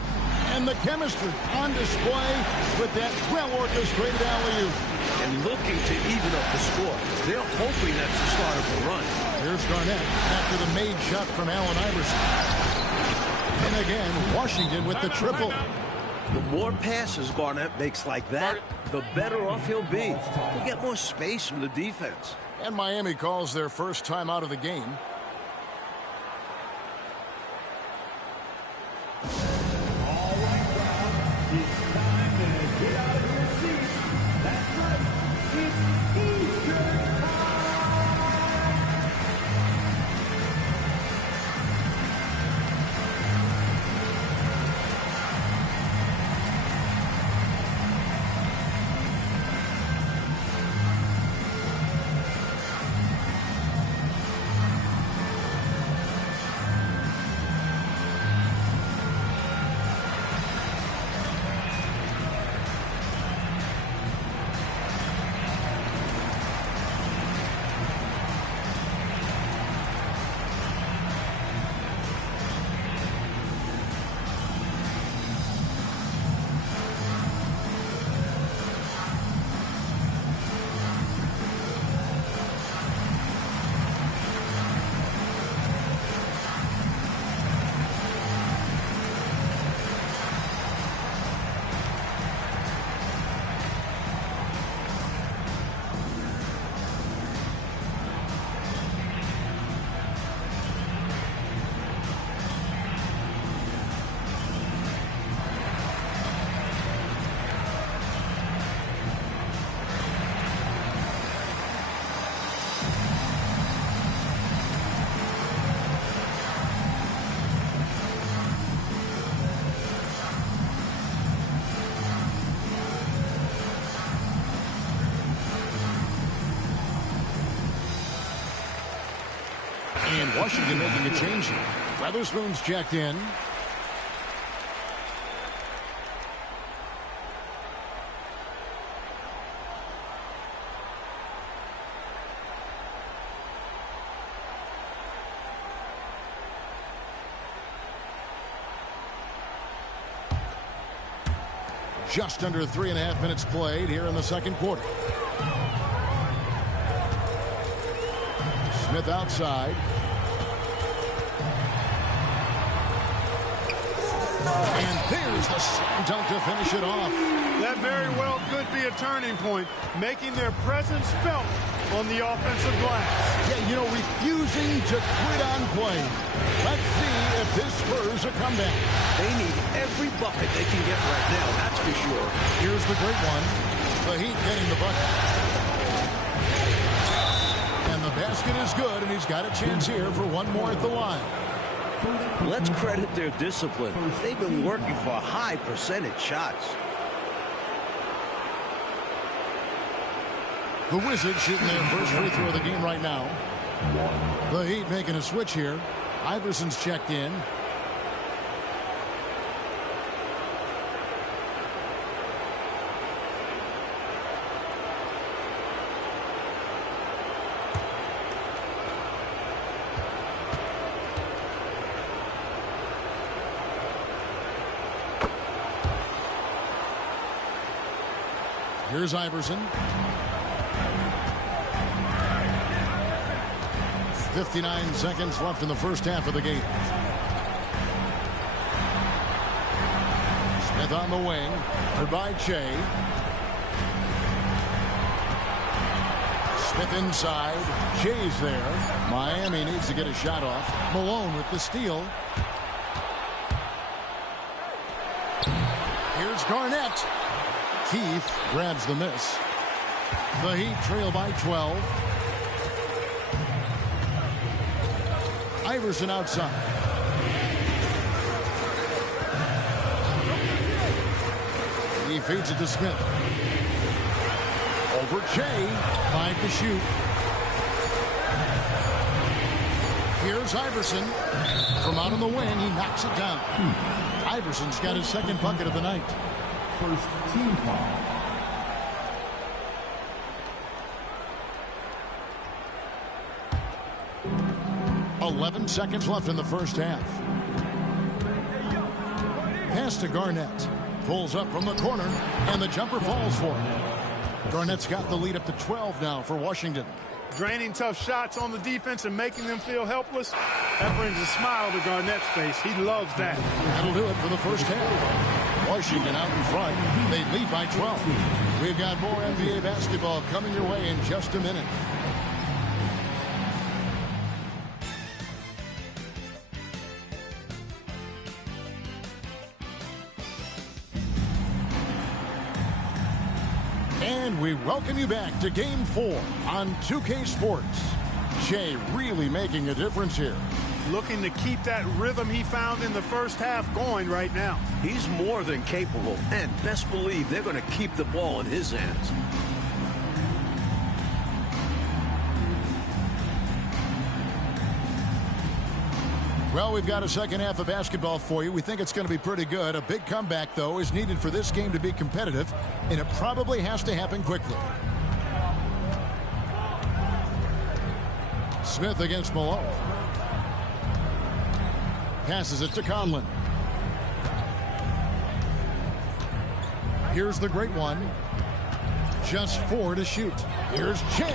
and the chemistry on display with that well-orchestrated alley-oop. And looking to even up the score. They're hoping that's the start of a run. Here's Garnett after the made shot from Allen Iverson. And again, Washington with the triple. The more passes Garnett makes like that, the better off he'll be. He'll get more space from the defense. And Miami calls their first time out of the game. All right, crowd. It's time to get out of your seats. That's right. It's Eastern time. And Washington making a change here. Weatherspoon's checked in. Just under 3.5 minutes played here in the second quarter. Smith outside. And there's the slam dunk to finish it off. That very well could be a turning point, making their presence felt on the offensive glass. Yeah, you know, refusing to quit on play. Let's see if this spurs a comeback. They need every bucket they can get right now, that's for sure. Here's the great one. The Heat getting the bucket. And the basket is good, and he's got a chance here for one more at the line. Let's credit their discipline. They've been working for high percentage shots. The Wizards shooting their first free throw of the game right now. The Heat making a switch here. Iverson's checked in. Here's Iverson. 59 seconds left in the first half of the game. Smith on the wing. Heard by Che. Smith inside. Che's there. Miami needs to get a shot off. Malone with the steal. Here's Garnett. Keith grabs the miss. The Heat trail by 12. Iverson outside. He feeds it to Smith. Over Che. 5 to shoot. Here's Iverson. From out on the wing, he knocks it down. Iverson's got his second bucket of the night. First team foul. .11 seconds left in the first half. Pass to Garnett. Pulls up from the corner, and the jumper falls for him. Garnett's got the lead up to 12 now for Washington. Draining tough shots on the defense and making them feel helpless. That brings a smile to Garnett's face. He loves that. That'll do it for the first half. Washington out in front. They lead by 12. We've got more NBA basketball coming your way in just a minute. And we welcome you back to Game 4 on 2K Sports. Che really making a difference here. Looking to keep that rhythm he found in the first half going right now. He's more than capable, and best believe they're going to keep the ball in his hands. Well, we've got a second half of basketball for you. We think it's going to be pretty good. A big comeback, though, is needed for this game to be competitive, and it probably has to happen quickly. Smith against Malone. Passes it to Conlon. Here's the great one. Just 4 to shoot. Here's Che.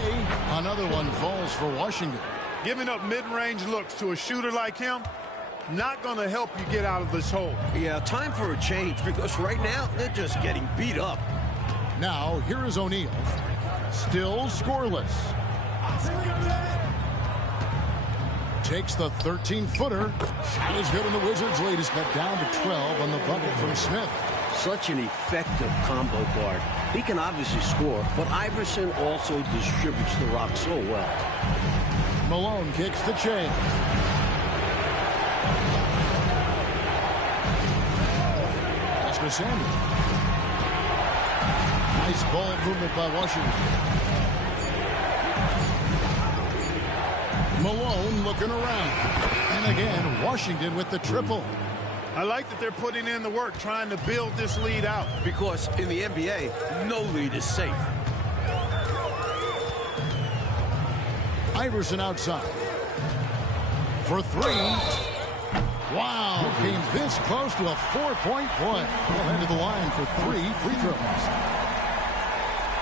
Another one falls for Washington. Giving up mid-range looks to a shooter like him, not going to help you get out of this hole. Yeah, time for a change, because right now they're just getting beat up. Now, here is O'Neal. Still scoreless. Takes the 13-footer. Shot is good, and the Wizards' lead is cut down to 12 on the bucket from Smith. Such an effective combo guard. He can obviously score, but Iverson also distributes the rock so well. Malone kicks to Che. That's for Samuel. Nice ball movement by Washington. Malone looking around. And again, Washington with the triple. I like that they're putting in the work trying to build this lead out. Because in the NBA, no lead is safe. Iverson outside. For 3. Wow, came this close to a 4-point play. He'll head to the line for 3 free throws.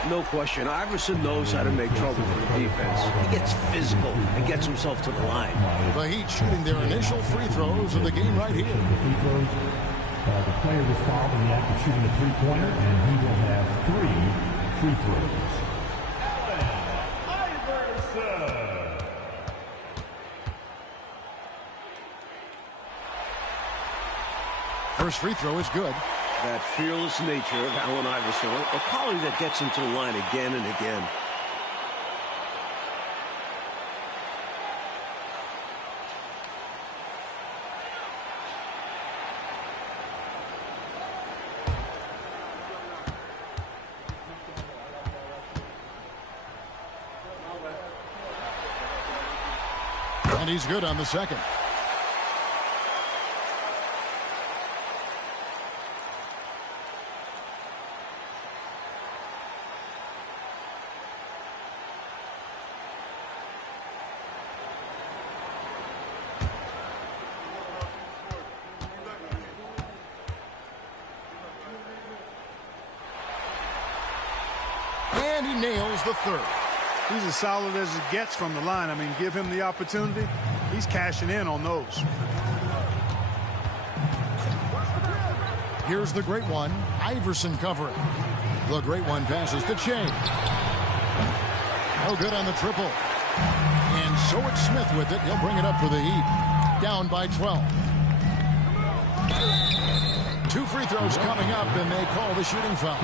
No question, Iverson knows how to make trouble for the defense. He gets physical and gets himself to the line. The Heat shooting their initial free throws of the game right here. The player was fouled in the act of shooting a three-pointer, and he will have 3 free throws. First free throw is good. That fearless nature of Allen Iverson, a quality that gets him to the line again and again. And he's good on the second. And he nails the third. He's as solid as it gets from the line. I mean, give him the opportunity. He's cashing in on those. Here's the great one. Iverson covering. The great one passes to Shea. No good on the triple. And so it's Smith with it. He'll bring it up for the Heat. Down by 12. 2 free throws coming up, and they call the shooting foul.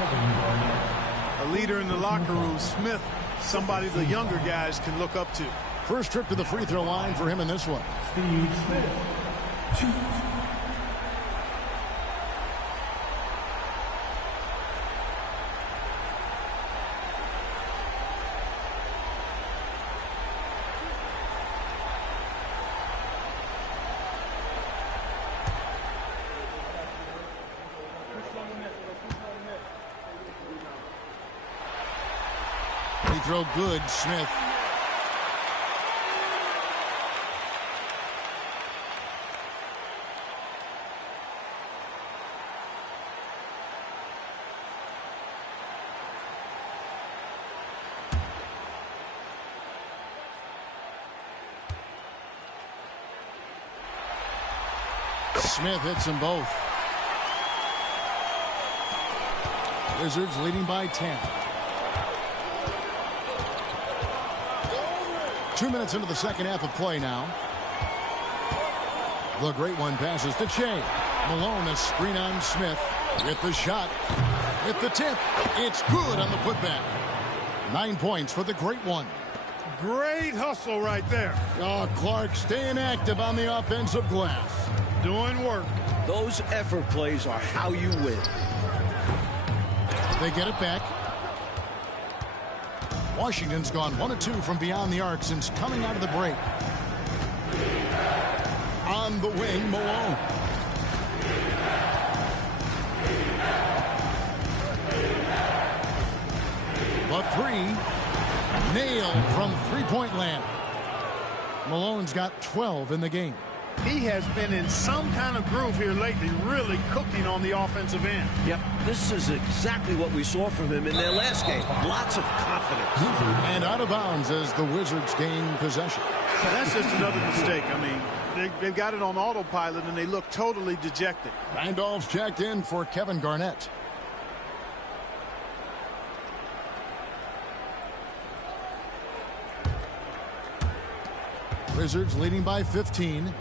A leader in the locker room, Smith, somebody the younger guys can look up to. First trip to the free throw line for him in this one. Steve Smith. Free throw good, Smith. Smith hits them both. Wizards leading by 10. 2 minutes into the second half of play now. The great one passes to Shea. Malone, a screen on Smith. With the shot. With the tip. It's good on the putback. 9 points for the great one. Great hustle right there. Oh, Clark staying active on the offensive glass. Doing work. Those effort plays are how you win. They get it back. Washington's gone 1 of 2 from beyond the arc since coming out of the break. On the wing, Malone. The three, nailed from three-point land. Malone's got 12 in the game. He has been in some kind of groove here lately, really cooking on the offensive end. Yep, this is exactly what we saw from him in their last game. Lots of confidence. And out of bounds as the Wizards gain possession. That's just another mistake. I mean, they've got it on autopilot, and they look totally dejected. Randolph's checked in for Kevin Garnett. Wizards leading by 15.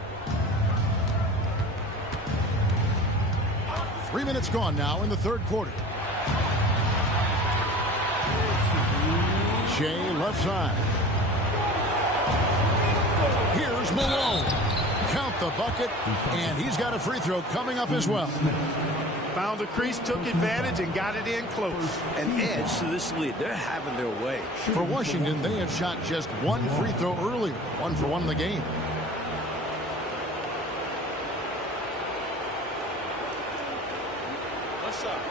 3 minutes gone now in the third quarter. Shea left side. Here's Malone. Count the bucket, and he's got a free throw coming up as well. Found the crease, took advantage, and got it in close. And adds to this lead. They're having their way. For Washington, they have shot just one free throw earlier. 1 for 1 in the game. What's up?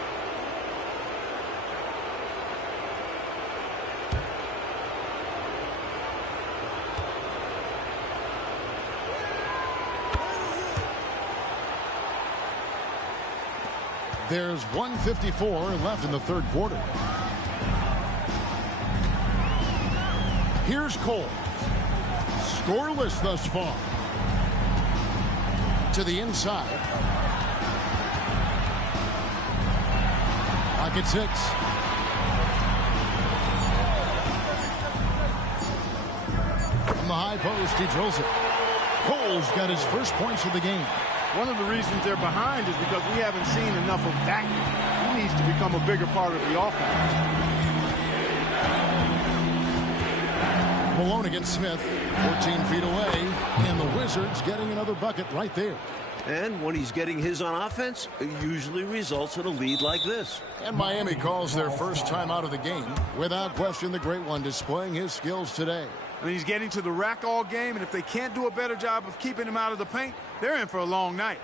There's 1:54 left in the third quarter. Here's Cole. Scoreless thus far. To the inside. Pocket 6. From the high post, he drills it. Cole's got his first points of the game. One of the reasons they're behind is because we haven't seen enough of that. He needs to become a bigger part of the offense. Malone against Smith, 14 feet away, and the Wizards getting another bucket right there. And when he's getting his on offense, it usually results in a lead like this. And Miami calls their first time out of the game. Without question, the great one displaying his skills today. I mean, he's getting to the rack all game, and if they can't do a better job of keeping him out of the paint, they're in for a long night.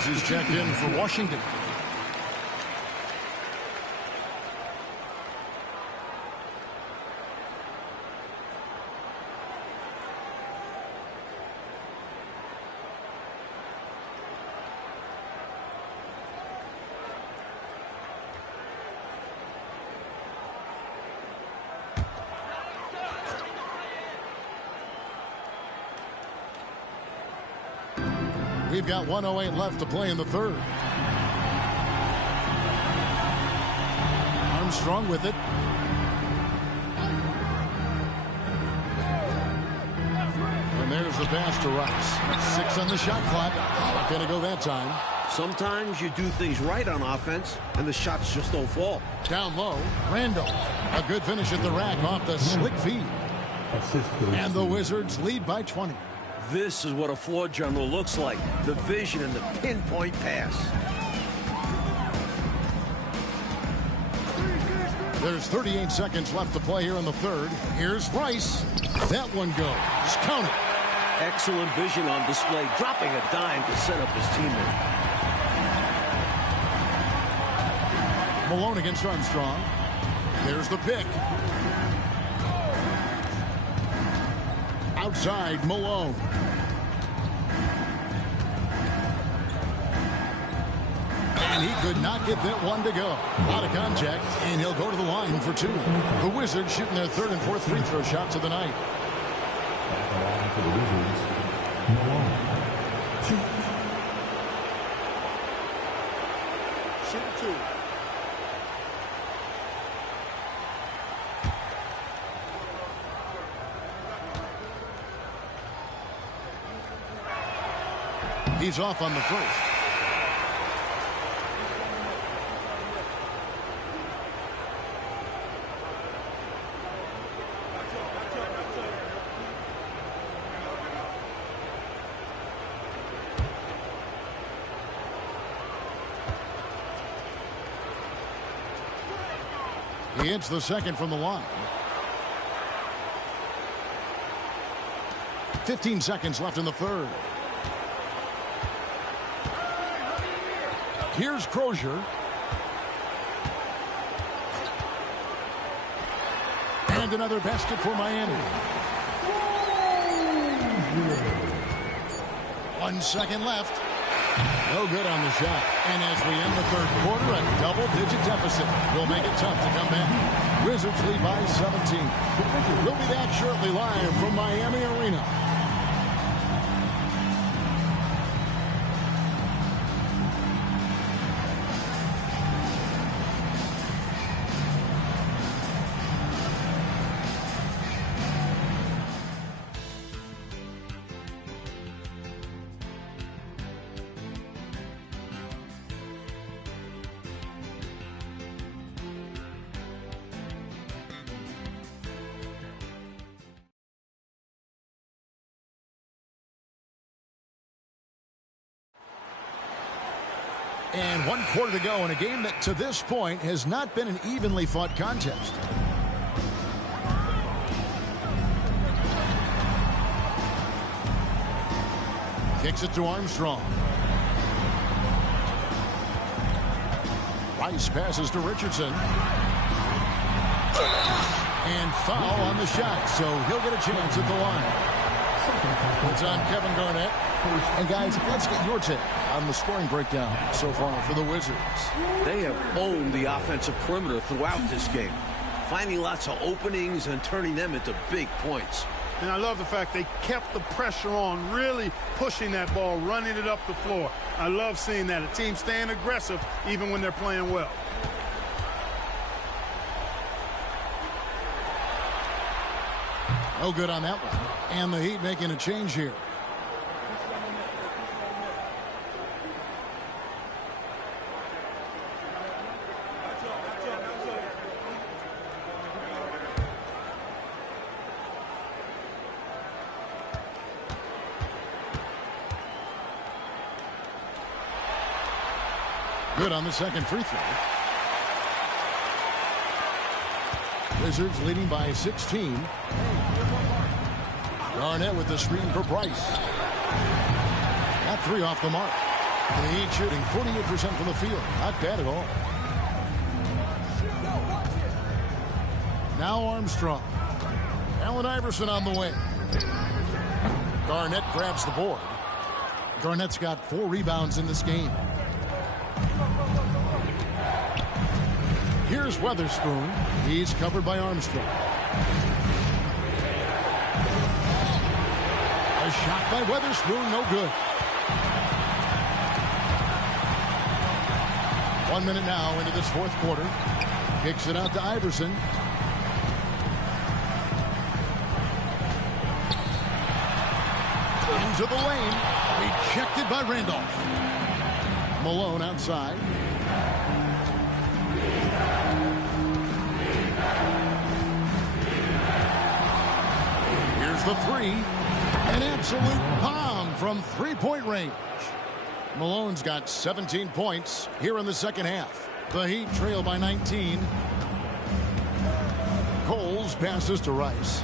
Edwards is checked in for Washington. We've got 1:08 left to play in the third. Armstrong with it. And there's the pass to Rice. 6 on the shot clock. Not going to go that time. Sometimes you do things right on offense, and the shots just don't fall. Down low, Randall. A good finish at the rack off the slick feed. And the Wizards lead by 20. This is what a floor general looks like. The vision and the pinpoint pass. There's 38 seconds left to play here in the third. Here's Rice. That one goes. Count it. Excellent vision on display, dropping a dime to set up his teammate. Malone against Armstrong. There's the pick. Outside, Malone. And he could not get that one to go. Out of contact, and he'll go to the line for 2. The Wizards shooting their 3rd and 4th free throw shots of the night. At the line for the Wizards, Malone. 2. Shoot 2. He's off on the first. He hits the second from the line. 15 seconds left in the third. Here's Crozier. And another basket for Miami. 1 second left. No good on the shot. And as we end the third quarter, a double-digit deficit will make it tough to come back. Wizards lead by 17. We'll be back shortly live from Miami Arena. And 1 quarter to go in a game that to this point has not been an evenly fought contest. Kicks it to Armstrong. Rice passes to Richardson. And foul on the shot, so he'll get a chance at the line. It's on Kevin Garnett. And guys, let's get your take on the scoring breakdown so far for the Wizards. They have owned the offensive perimeter throughout this game, finding lots of openings and turning them into big points. And I love the fact they kept the pressure on, really pushing that ball, running it up the floor. I love seeing that. A team staying aggressive even when they're playing well. No good on that one. And the Heat making a change here. Good on the second free throw. Wizards leading by 16. Garnett with the screen for Price. That 3 off the mark. The Heat shooting 48% from the field. Not bad at all. Now Armstrong. Allen Iverson on the wing. Garnett grabs the board. Garnett's got 4 rebounds in this game. Here's Weatherspoon. He's covered by Armstrong. A shot by Weatherspoon, no good. 1 minute now into this fourth quarter. Kicks it out to Iverson. Into the lane. Rejected by Randolph. Malone outside. Here's the three. An absolute bomb from three-point range. Malone's got 17 points here in the second half. The Heat trail by 19. Coles passes to Rice.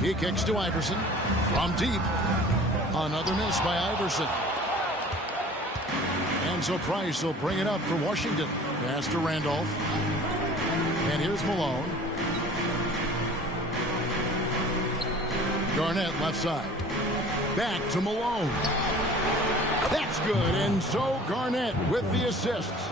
He kicks to Iverson from deep. Another miss by Iverson. And so Price will bring it up for Washington. Pass to Randolph. And here's Malone. Garnett left side. Back to Malone. That's good. And so Garnett with the assists.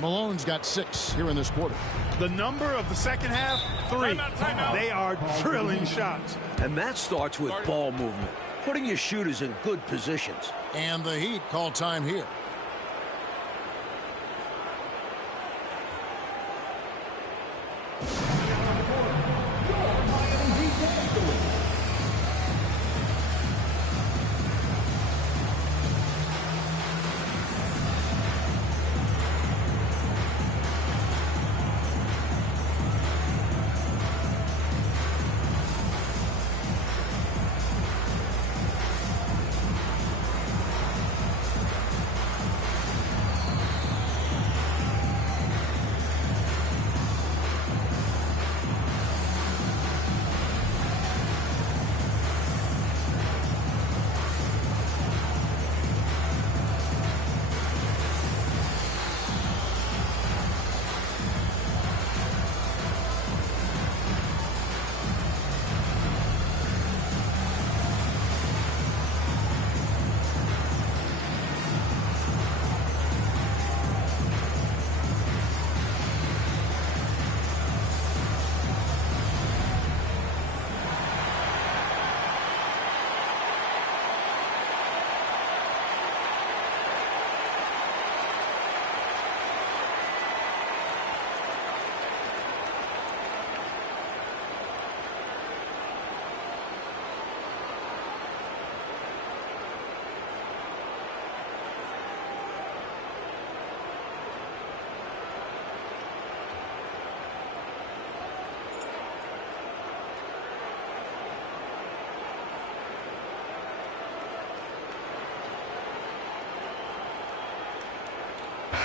Malone's got 6 here in this quarter. The number of the second half, 3. Timeout. They are drilling shots. And that starts with ball movement, putting your shooters in good positions. And the Heat call time here.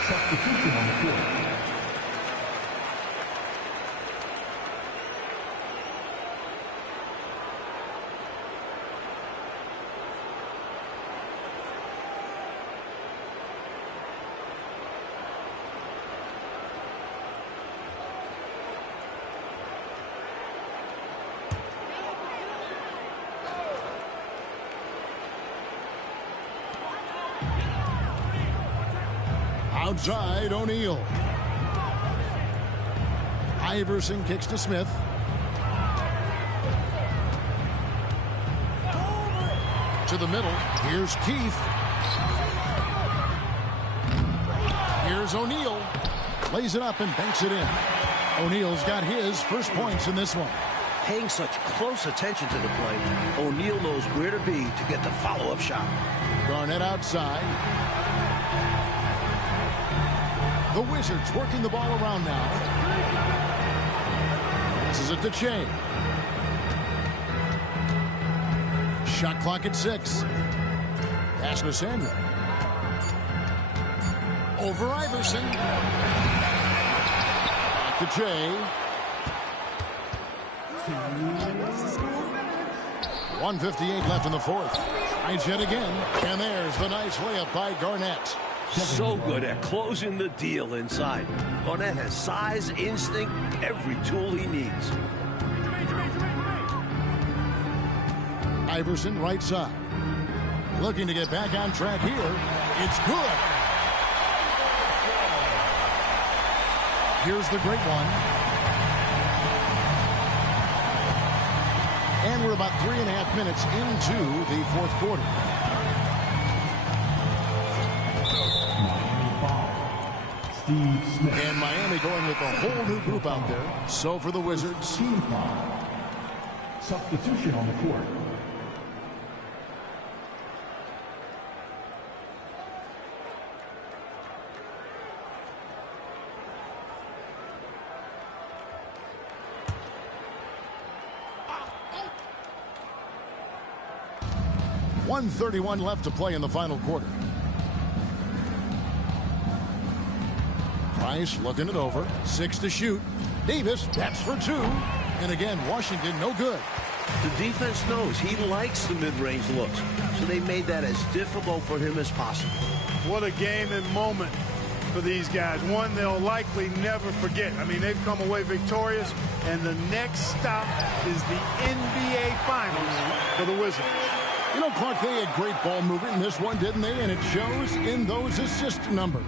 Substitution on the field. Outside, O'Neal. Iverson kicks to Smith. To the middle. Here's Keith. Here's O'Neal. Lays it up and banks it in. O'Neal's got his first points in this one. Paying such close attention to the play, O'Neal knows where to be to get the follow-up shot. Garnett outside. The Wizards working the ball around now. This is it to Chain. Shot clock at 6. Pass to Samuel. Over Iverson. Back to Jay. 1:58 left in the fourth. Tries yet again. And there's the nice layup by Garnett. So good at closing the deal inside. Garnett has size, instinct, every tool he needs. Iverson right side. Looking to get back on track here. It's good. Here's the great one. And we're about 3.5 minutes into the fourth quarter. And Miami going with a whole new group out there. So for the Wizards. Team foul. Substitution on the court. .131 left to play in the final quarter. Price looking it over. 6 to shoot. Davis, that's for 2. And again, Washington, no good. The defense knows he likes the mid-range looks, so they made that as difficult for him as possible. What a game and moment for these guys. One they'll likely never forget. I mean, they've come away victorious, and the next stop is the NBA Finals for the Wizards. You know, Clark, they had great ball movement in this one, didn't they? And it shows in those assist numbers.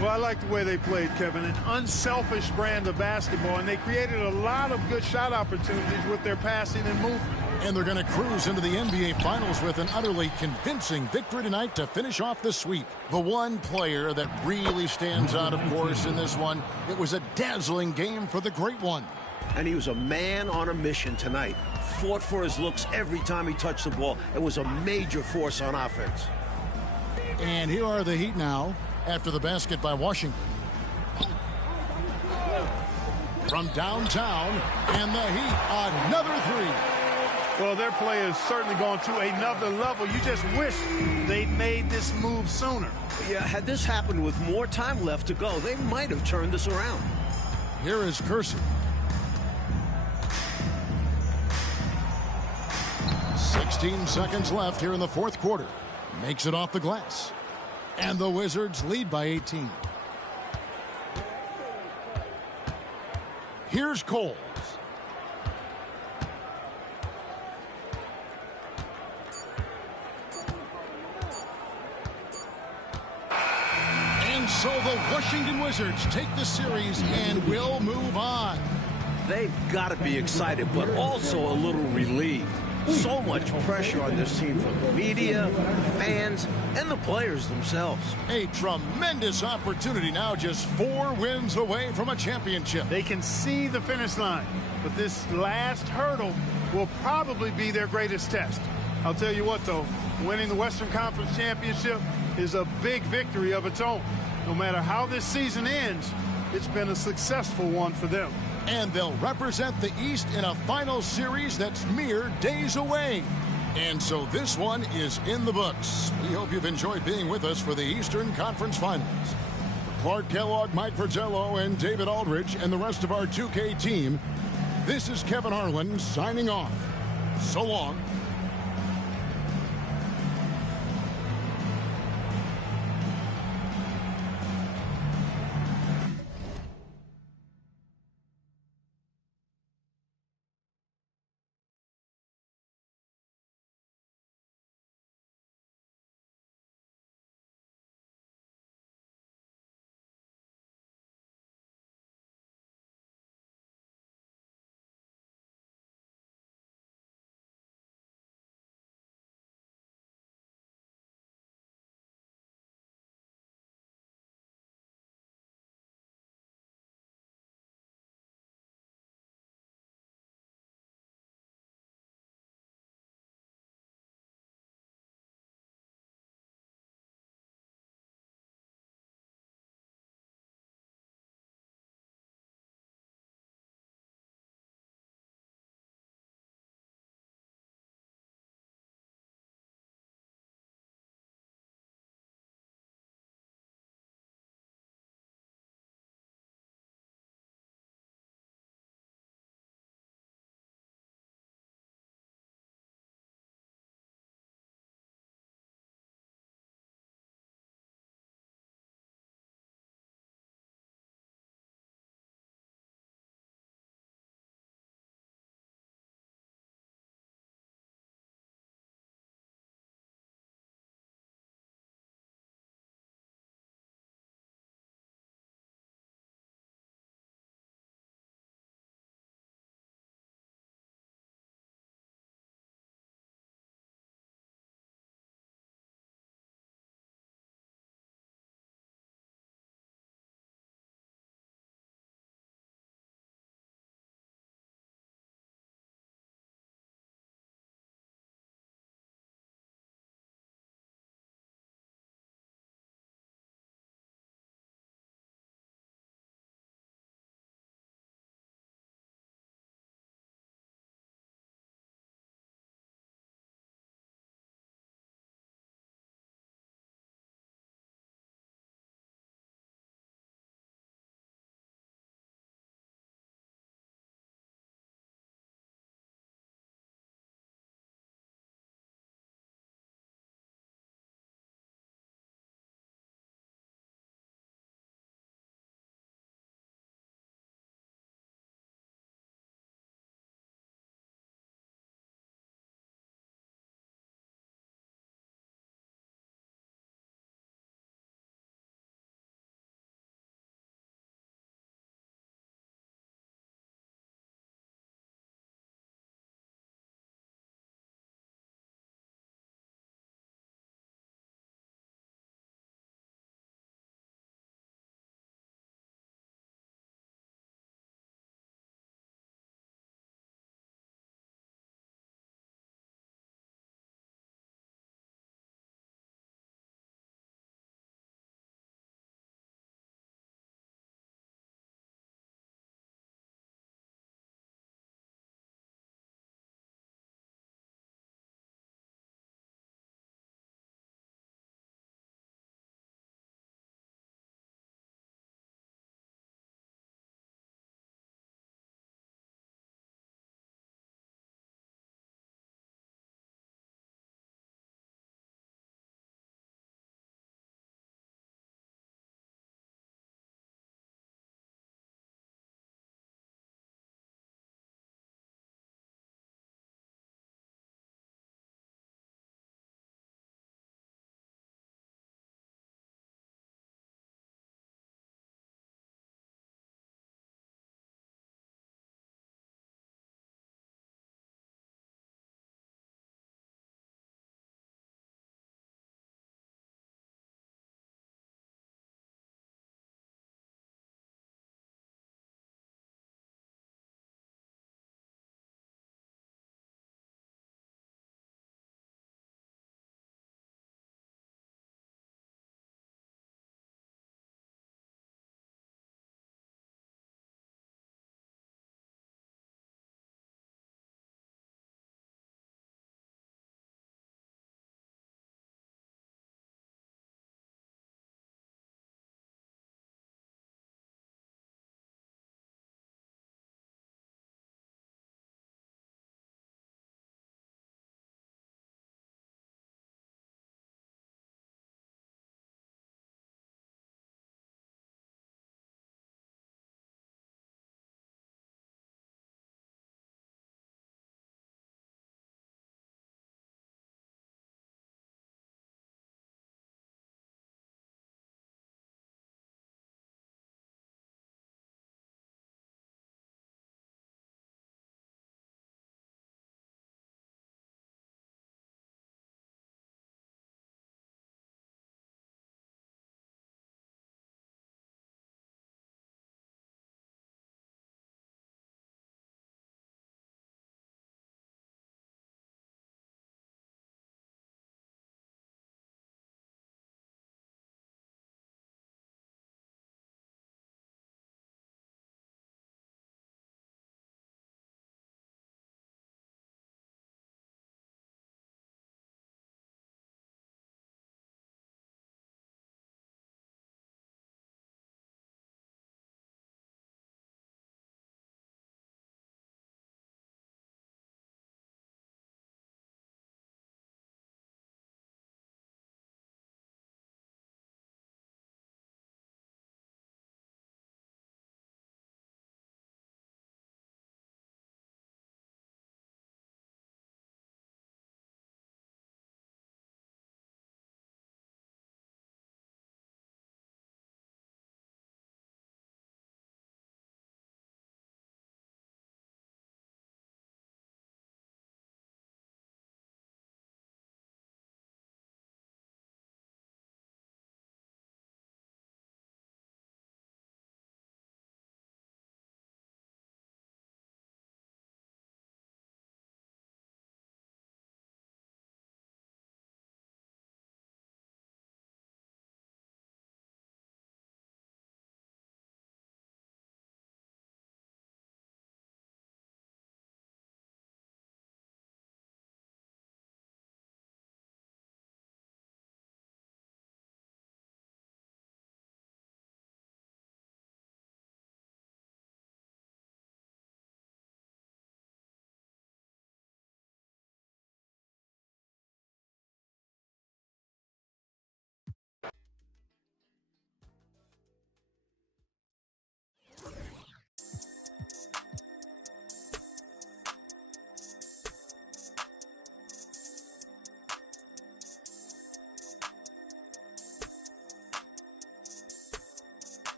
Well, I like the way they played, Kevin. An unselfish brand of basketball, and they created a lot of good shot opportunities with their passing and movement. And they're going to cruise into the NBA Finals with an utterly convincing victory tonight to finish off the sweep. The one player that really stands out, of course, in this one, it was a dazzling game for the great one. And he was a man on a mission tonight. Fought for his looks every time he touched the ball and was a major force on offense. And here are the Heat now after the basket by Washington. From downtown, and the Heat, another 3. Well, their play has certainly gone to another level. You just wish they'd made this move sooner. Yeah, had this happened with more time left to go, they might have turned this around. Here is Kersey. 16 seconds left here in the fourth quarter. Makes it off the glass. And the Wizards lead by 18. Here's Coles. And so the Washington Wizards take the series and will move on. They've got to be excited, but also a little relieved. So much pressure on this team from the media, fans, and the players themselves. A tremendous opportunity now, just 4 wins away from a championship. They can see the finish line, but this last hurdle will probably be their greatest test. I'll tell you what, though, winning the Western Conference Championship is a big victory of its own. No matter how this season ends, it's been a successful one for them. And they'll represent the East in a final series that's mere days away. And so this one is in the books. We hope you've enjoyed being with us for the Eastern Conference Finals. For Clark Kellogg, Mike Fratello, and David Aldridge, and the rest of our 2K team, this is Kevin Harlan signing off. So long.